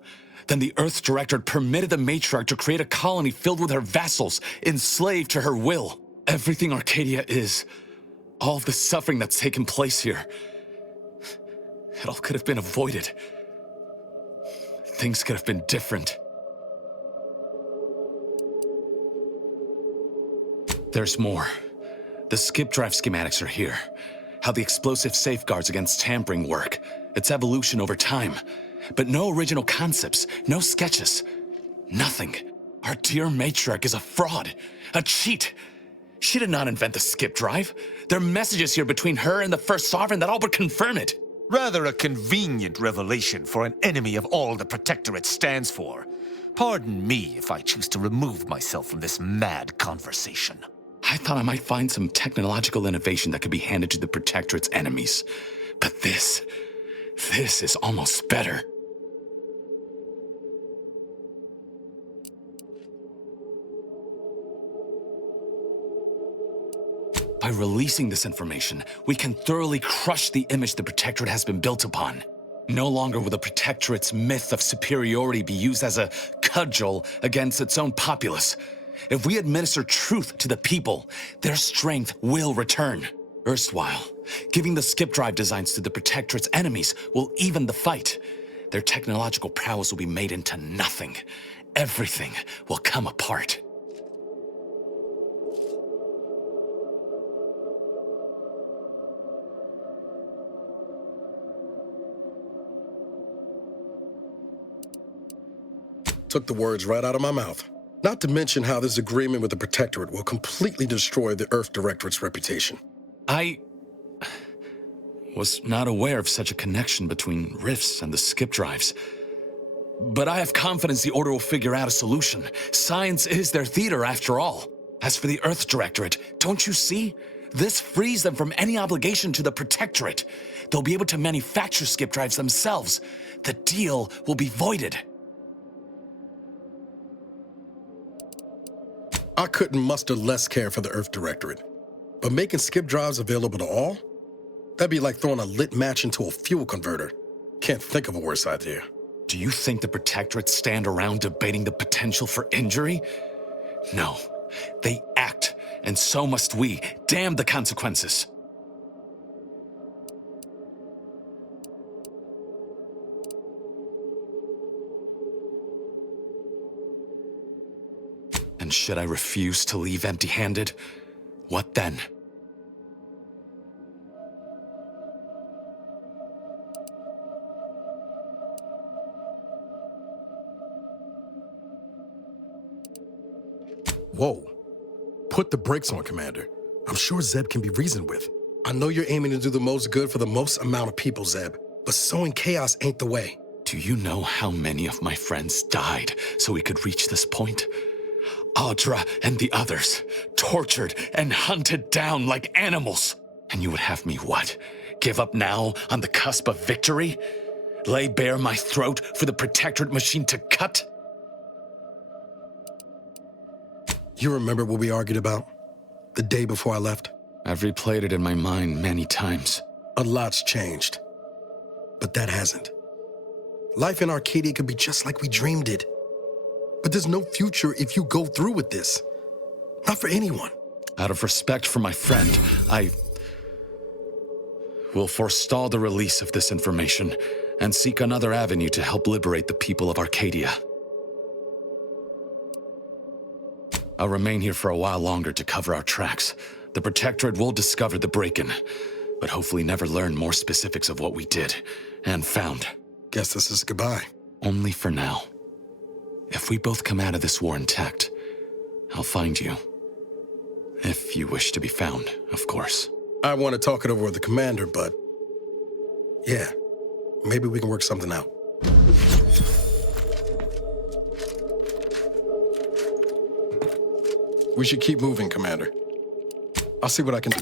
then the Earth Directorate permitted the matriarch to create a colony filled with her vassals, enslaved to her will. Everything Arcadia is, all of the suffering that's taken place here, it all could have been avoided. Things could have been different. There's more. The skip drive schematics are here. How the explosive safeguards against tampering work, its evolution over time. But no original concepts, no sketches, nothing. Our dear matriarch is a fraud, a cheat. She did not invent the skip drive. There are messages here between her and the First Sovereign that all but confirm it. Rather a convenient revelation for an enemy of all the Protectorate stands for. Pardon me if I choose to remove myself from this mad conversation. I thought I might find some technological innovation that could be handed to the Protectorate's enemies. But this is almost better. By releasing this information, we can thoroughly crush the image the Protectorate has been built upon. No longer will the Protectorate's myth of superiority be used as a cudgel against its own populace. If we administer truth to the people, their strength will return. Erstwhile, giving the skip drive designs to the Protectorate's enemies will even the fight. Their technological prowess will be made into nothing. Everything will come apart. Took the words right out of my mouth. Not to mention how this agreement with the Protectorate will completely destroy the Earth Directorate's reputation. I was not aware of such a connection between rifts and the skip drives. But I have confidence the Order will figure out a solution. Science is their theater, after all. As for the Earth Directorate, don't you see? This frees them from any obligation to the Protectorate. They'll be able to manufacture skip drives themselves. The deal will be voided. I couldn't muster less care for the Earth Directorate. But making skip drives available to all? That'd be like throwing a lit match into a fuel converter. Can't think of a worse idea. Do you think the Protectorate stand around debating the potential for injury? No. They act, and so must we. Damn the consequences. And should I refuse to leave empty-handed? What then? Whoa. Put the brakes on, Commander. I'm sure Zeb can be reasoned with. I know you're aiming to do the most good for the most amount of people, Zeb, but sowing chaos ain't the way. Do you know how many of my friends died so we could reach this point? Audra and the others, tortured and hunted down like animals. And you would have me what? Give up now on the cusp of victory? Lay bare my throat for the Protectorate machine to cut? You remember what we argued about? The day before I left? I've replayed it in my mind many times. A lot's changed. But that hasn't. Life in Arcadia could be just like we dreamed it. But there's no future if you go through with this. Not for anyone. Out of respect for my friend, I will forestall the release of this information and seek another avenue to help liberate the people of Arcadia. I'll remain here for a while longer to cover our tracks. The Protectorate will discover the break-in, but hopefully never learn more specifics of what we did and found. Guess this is goodbye. Only for now. If we both come out of this war intact, I'll find you. If you wish to be found, of course. I want to talk it over with the Commander, but... yeah, maybe we can work something out. We should keep moving, Commander. I'll see what I can do.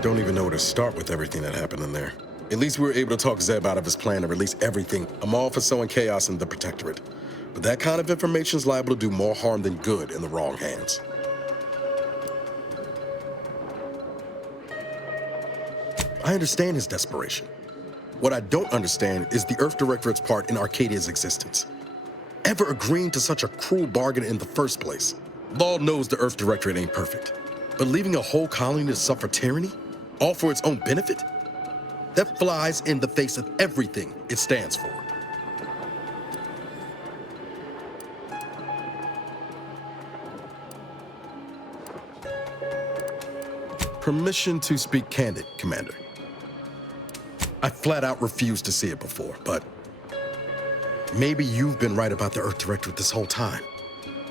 Don't even know where to start with everything that happened in there. At least we were able to talk Zeb out of his plan to release everything. I'm all for sowing chaos in the Protectorate. But that kind of information is liable to do more harm than good in the wrong hands. I understand his desperation. What I don't understand is the Earth Directorate's part in Arcadia's existence. Ever agreeing to such a cruel bargain in the first place? Law knows the Earth Directorate ain't perfect. But leaving a whole colony to suffer tyranny? All for its own benefit? That flies in the face of everything it stands for. Permission to speak candid, Commander. I flat out refused to see it before, but maybe you've been right about the Earth Directorate this whole time.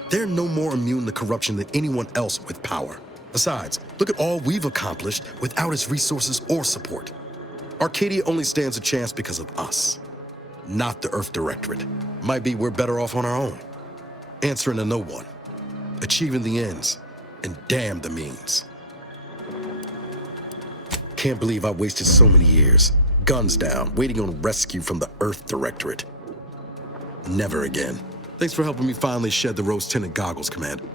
They're no more immune to corruption than anyone else with power. Besides, look at all we've accomplished without its resources or support. Arcadia only stands a chance because of us. not the Earth Directorate. Might be we're better off on our own. Answering to no one. Achieving the ends. And damn the means. Can't believe I wasted so many years. Guns down, waiting on rescue from the Earth Directorate. Never again. Thanks for helping me finally shed the rose-tinted goggles, Commander.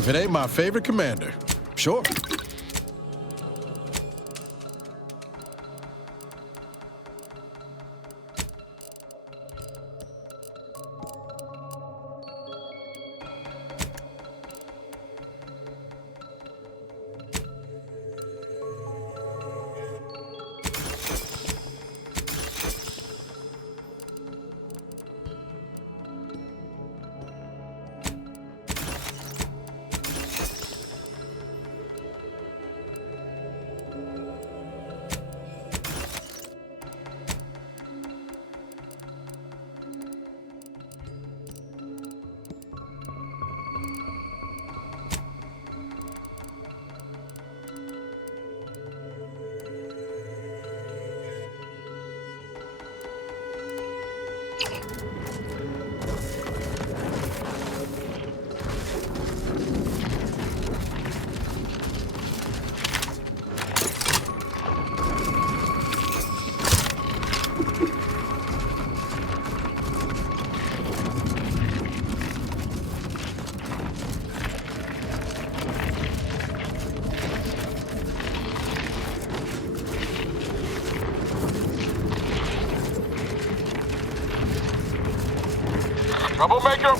If it ain't my favorite commander, sure. Troublemaker!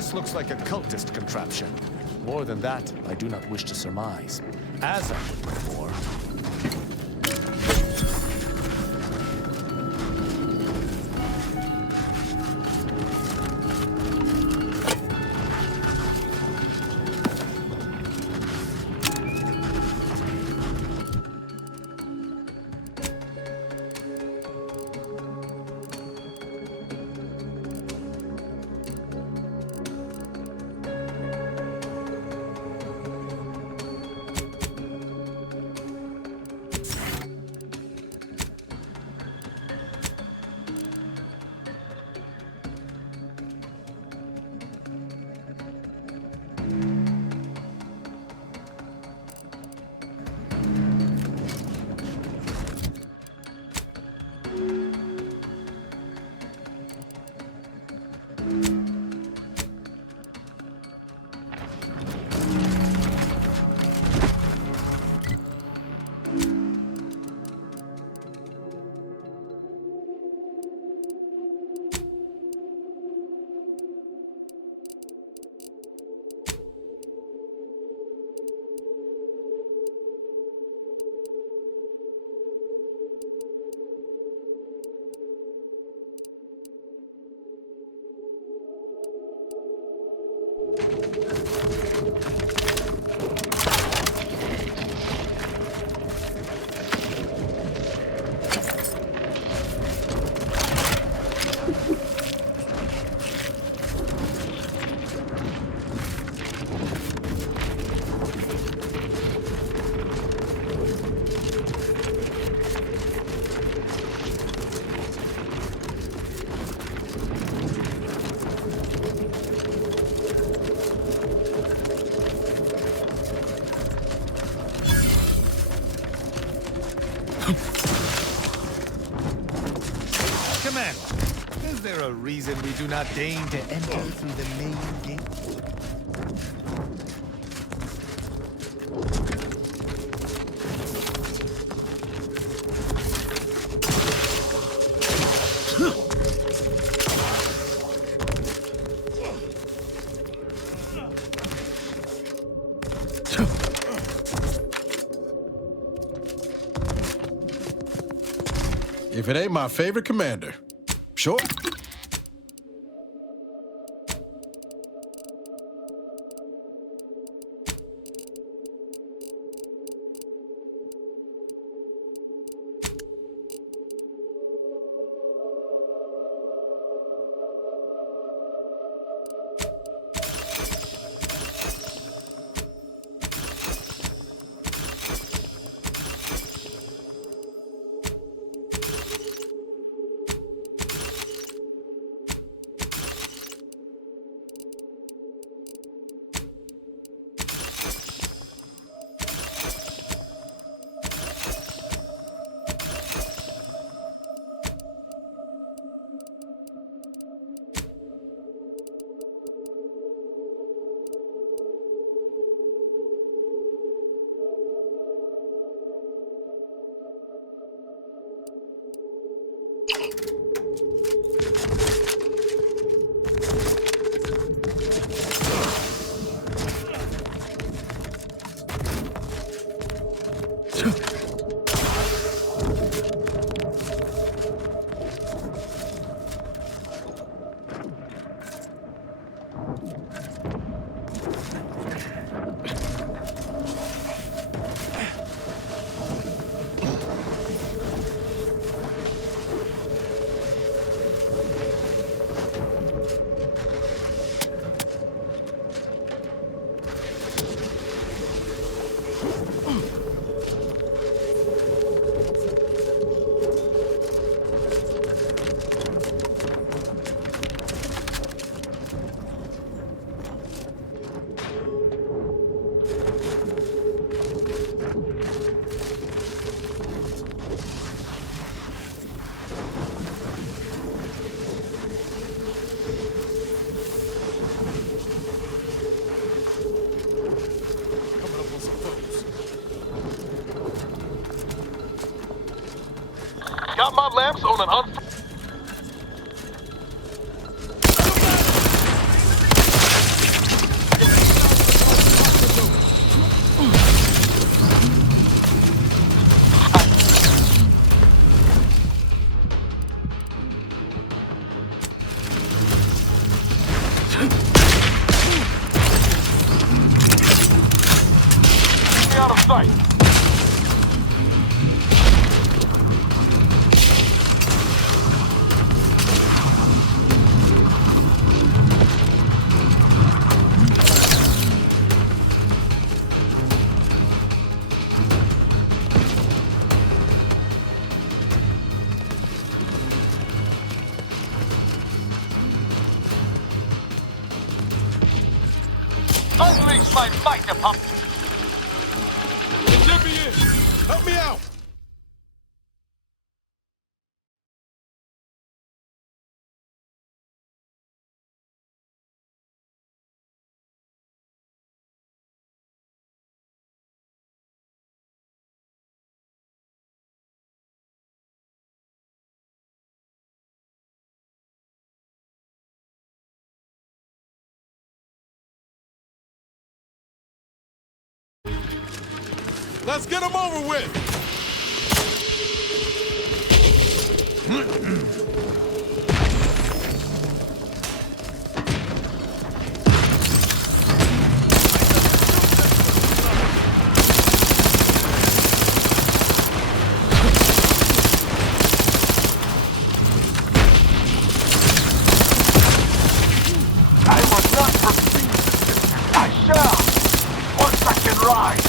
This looks like a cultist contraption. More than that, I do not wish to surmise. As I did before. Is there a reason we do not deign to enter through the main gate? If it ain't my favorite commander. Sure. Got my lamps on an Keep me out of sight. Unleash my might upon... Let me in! Help me out! Let's get him over with! I must not proceed. I shall! Once I can rise!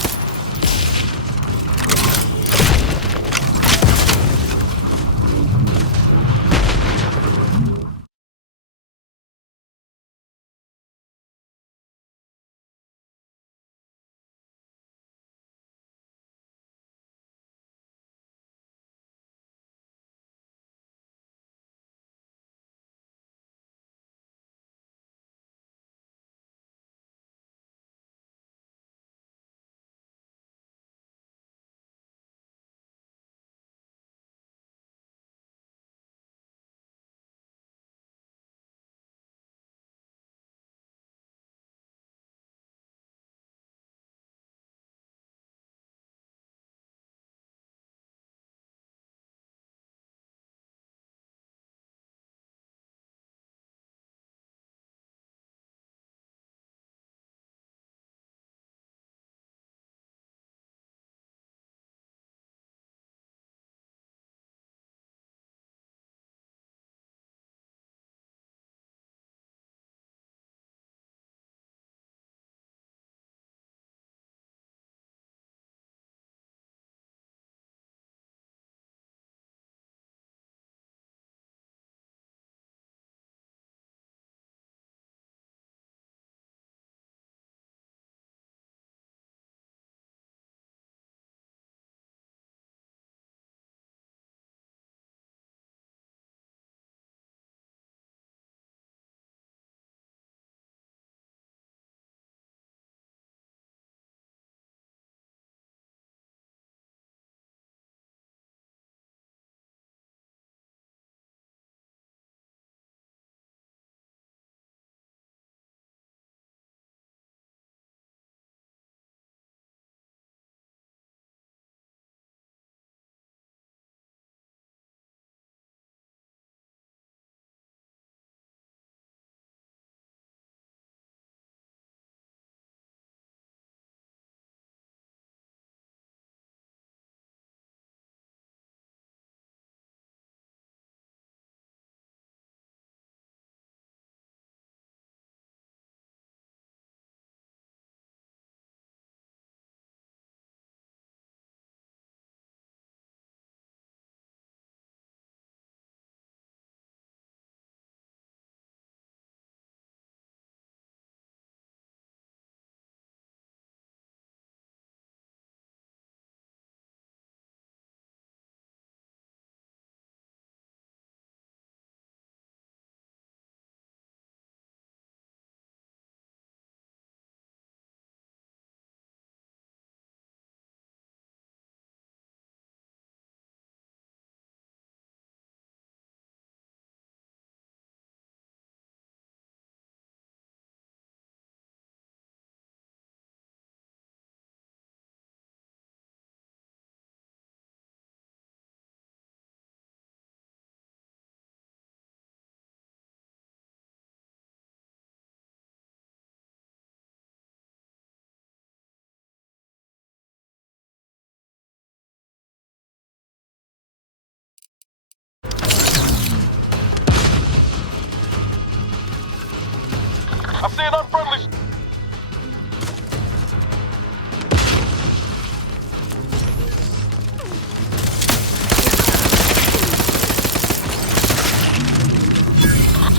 seeing unfriendly...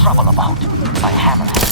Trouble about. I haven't had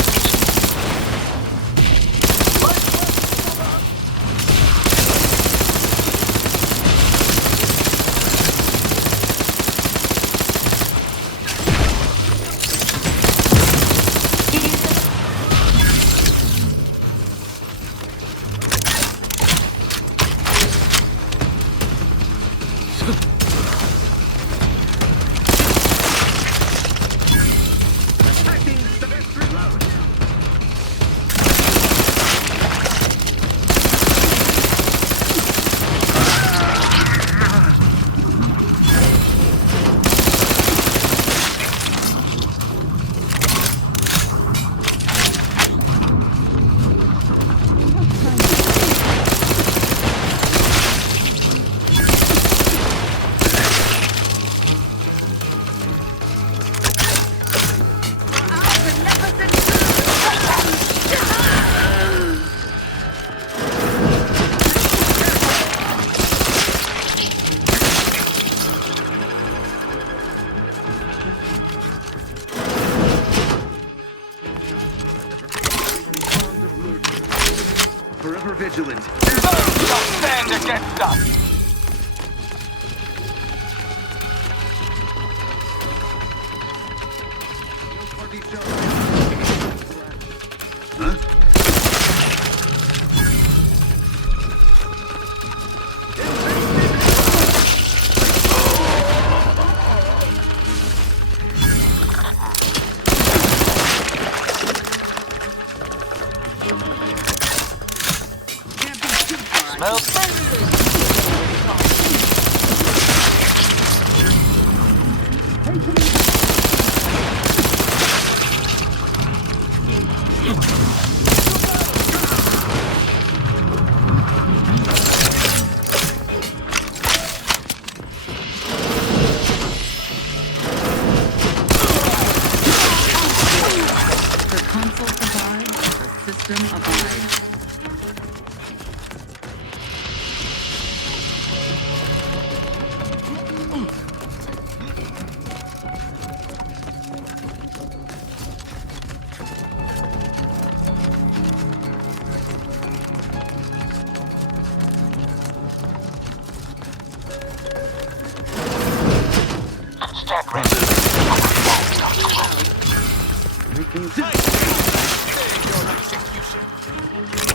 Forever vigilant. None shall stand against us! The console survives, the system abides. Stand ready. Your execution.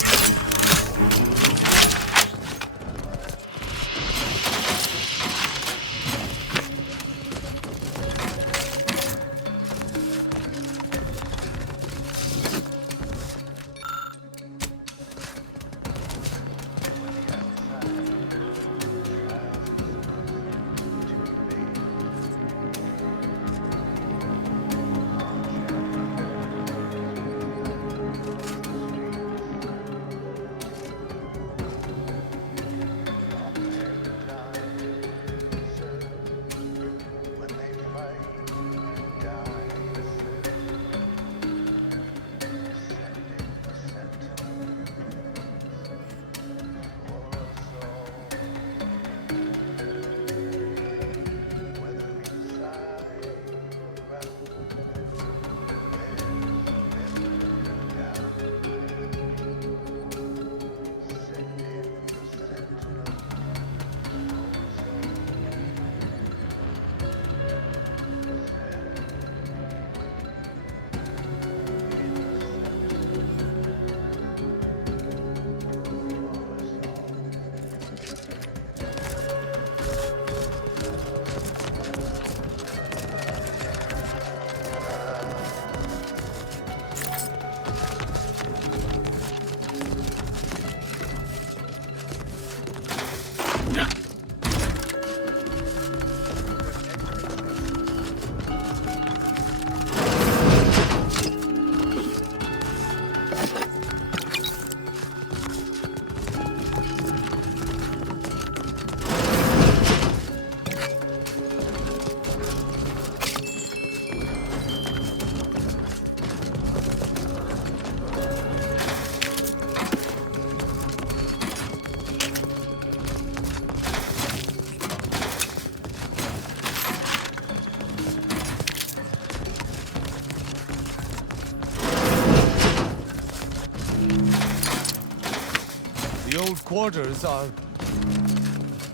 old quarters are...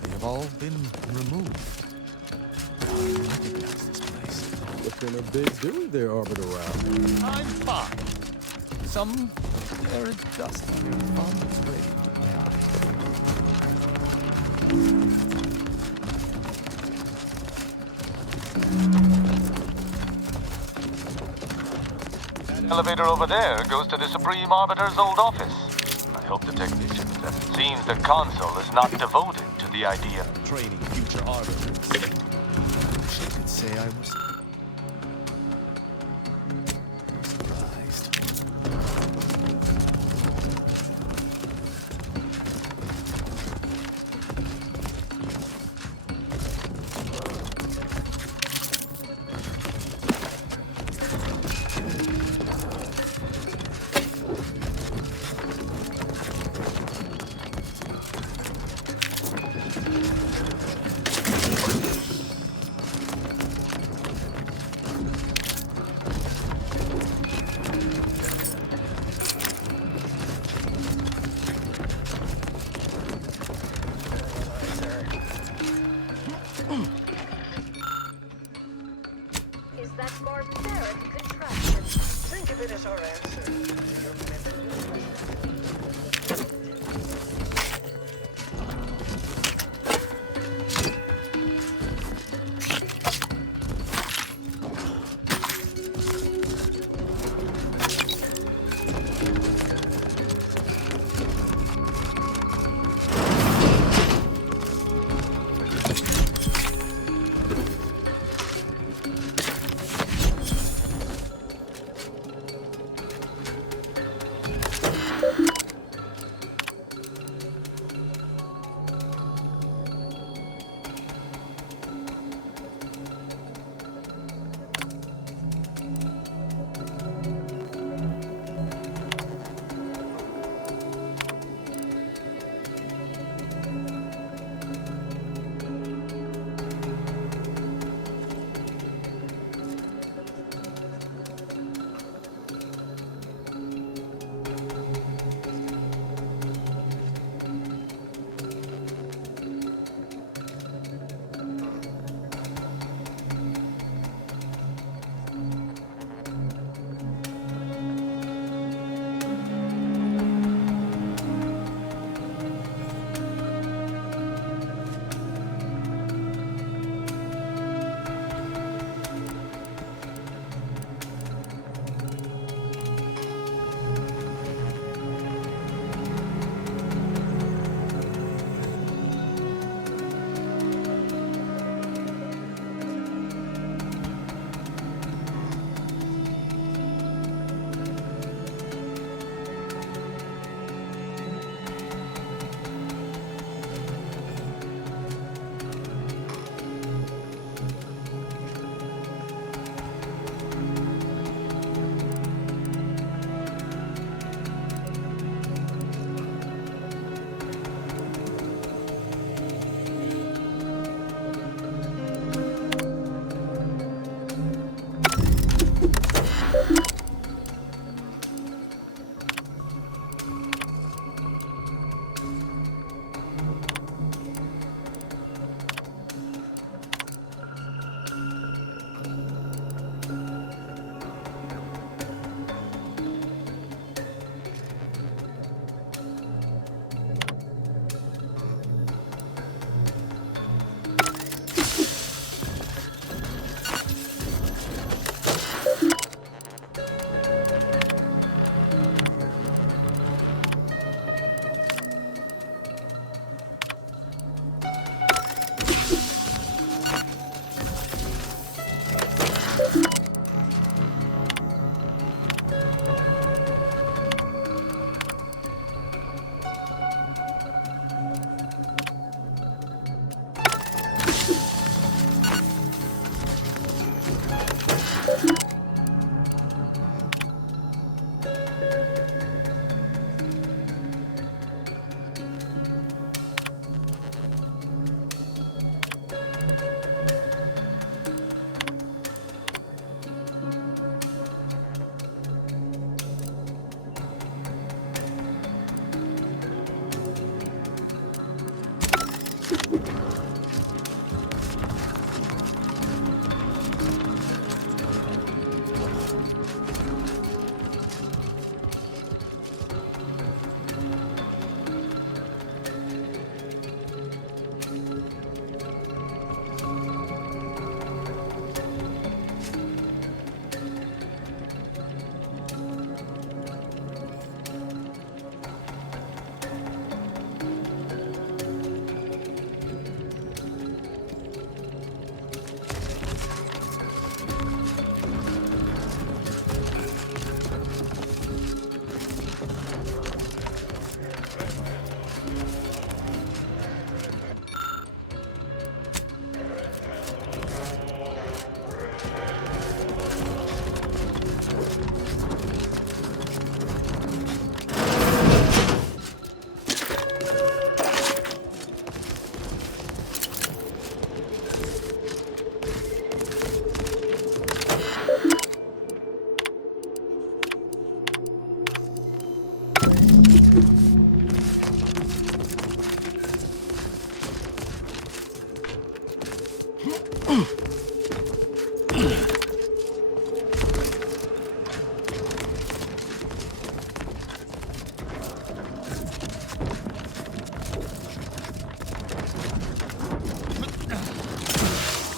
They have all been removed. I recognize this place. Looking a bit doomed there, Arbiter Ralph. I'm fine. Some arid dust here found its way into my That elevator over there goes to the Supreme Arbiter's old office. I hope the technicians. Seems the Consul is not devoted to the idea of training future arbiters. I wish I could say I was... surprised.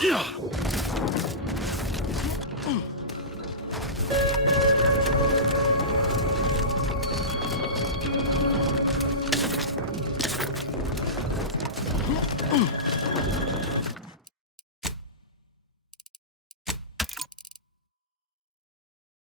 Yeah.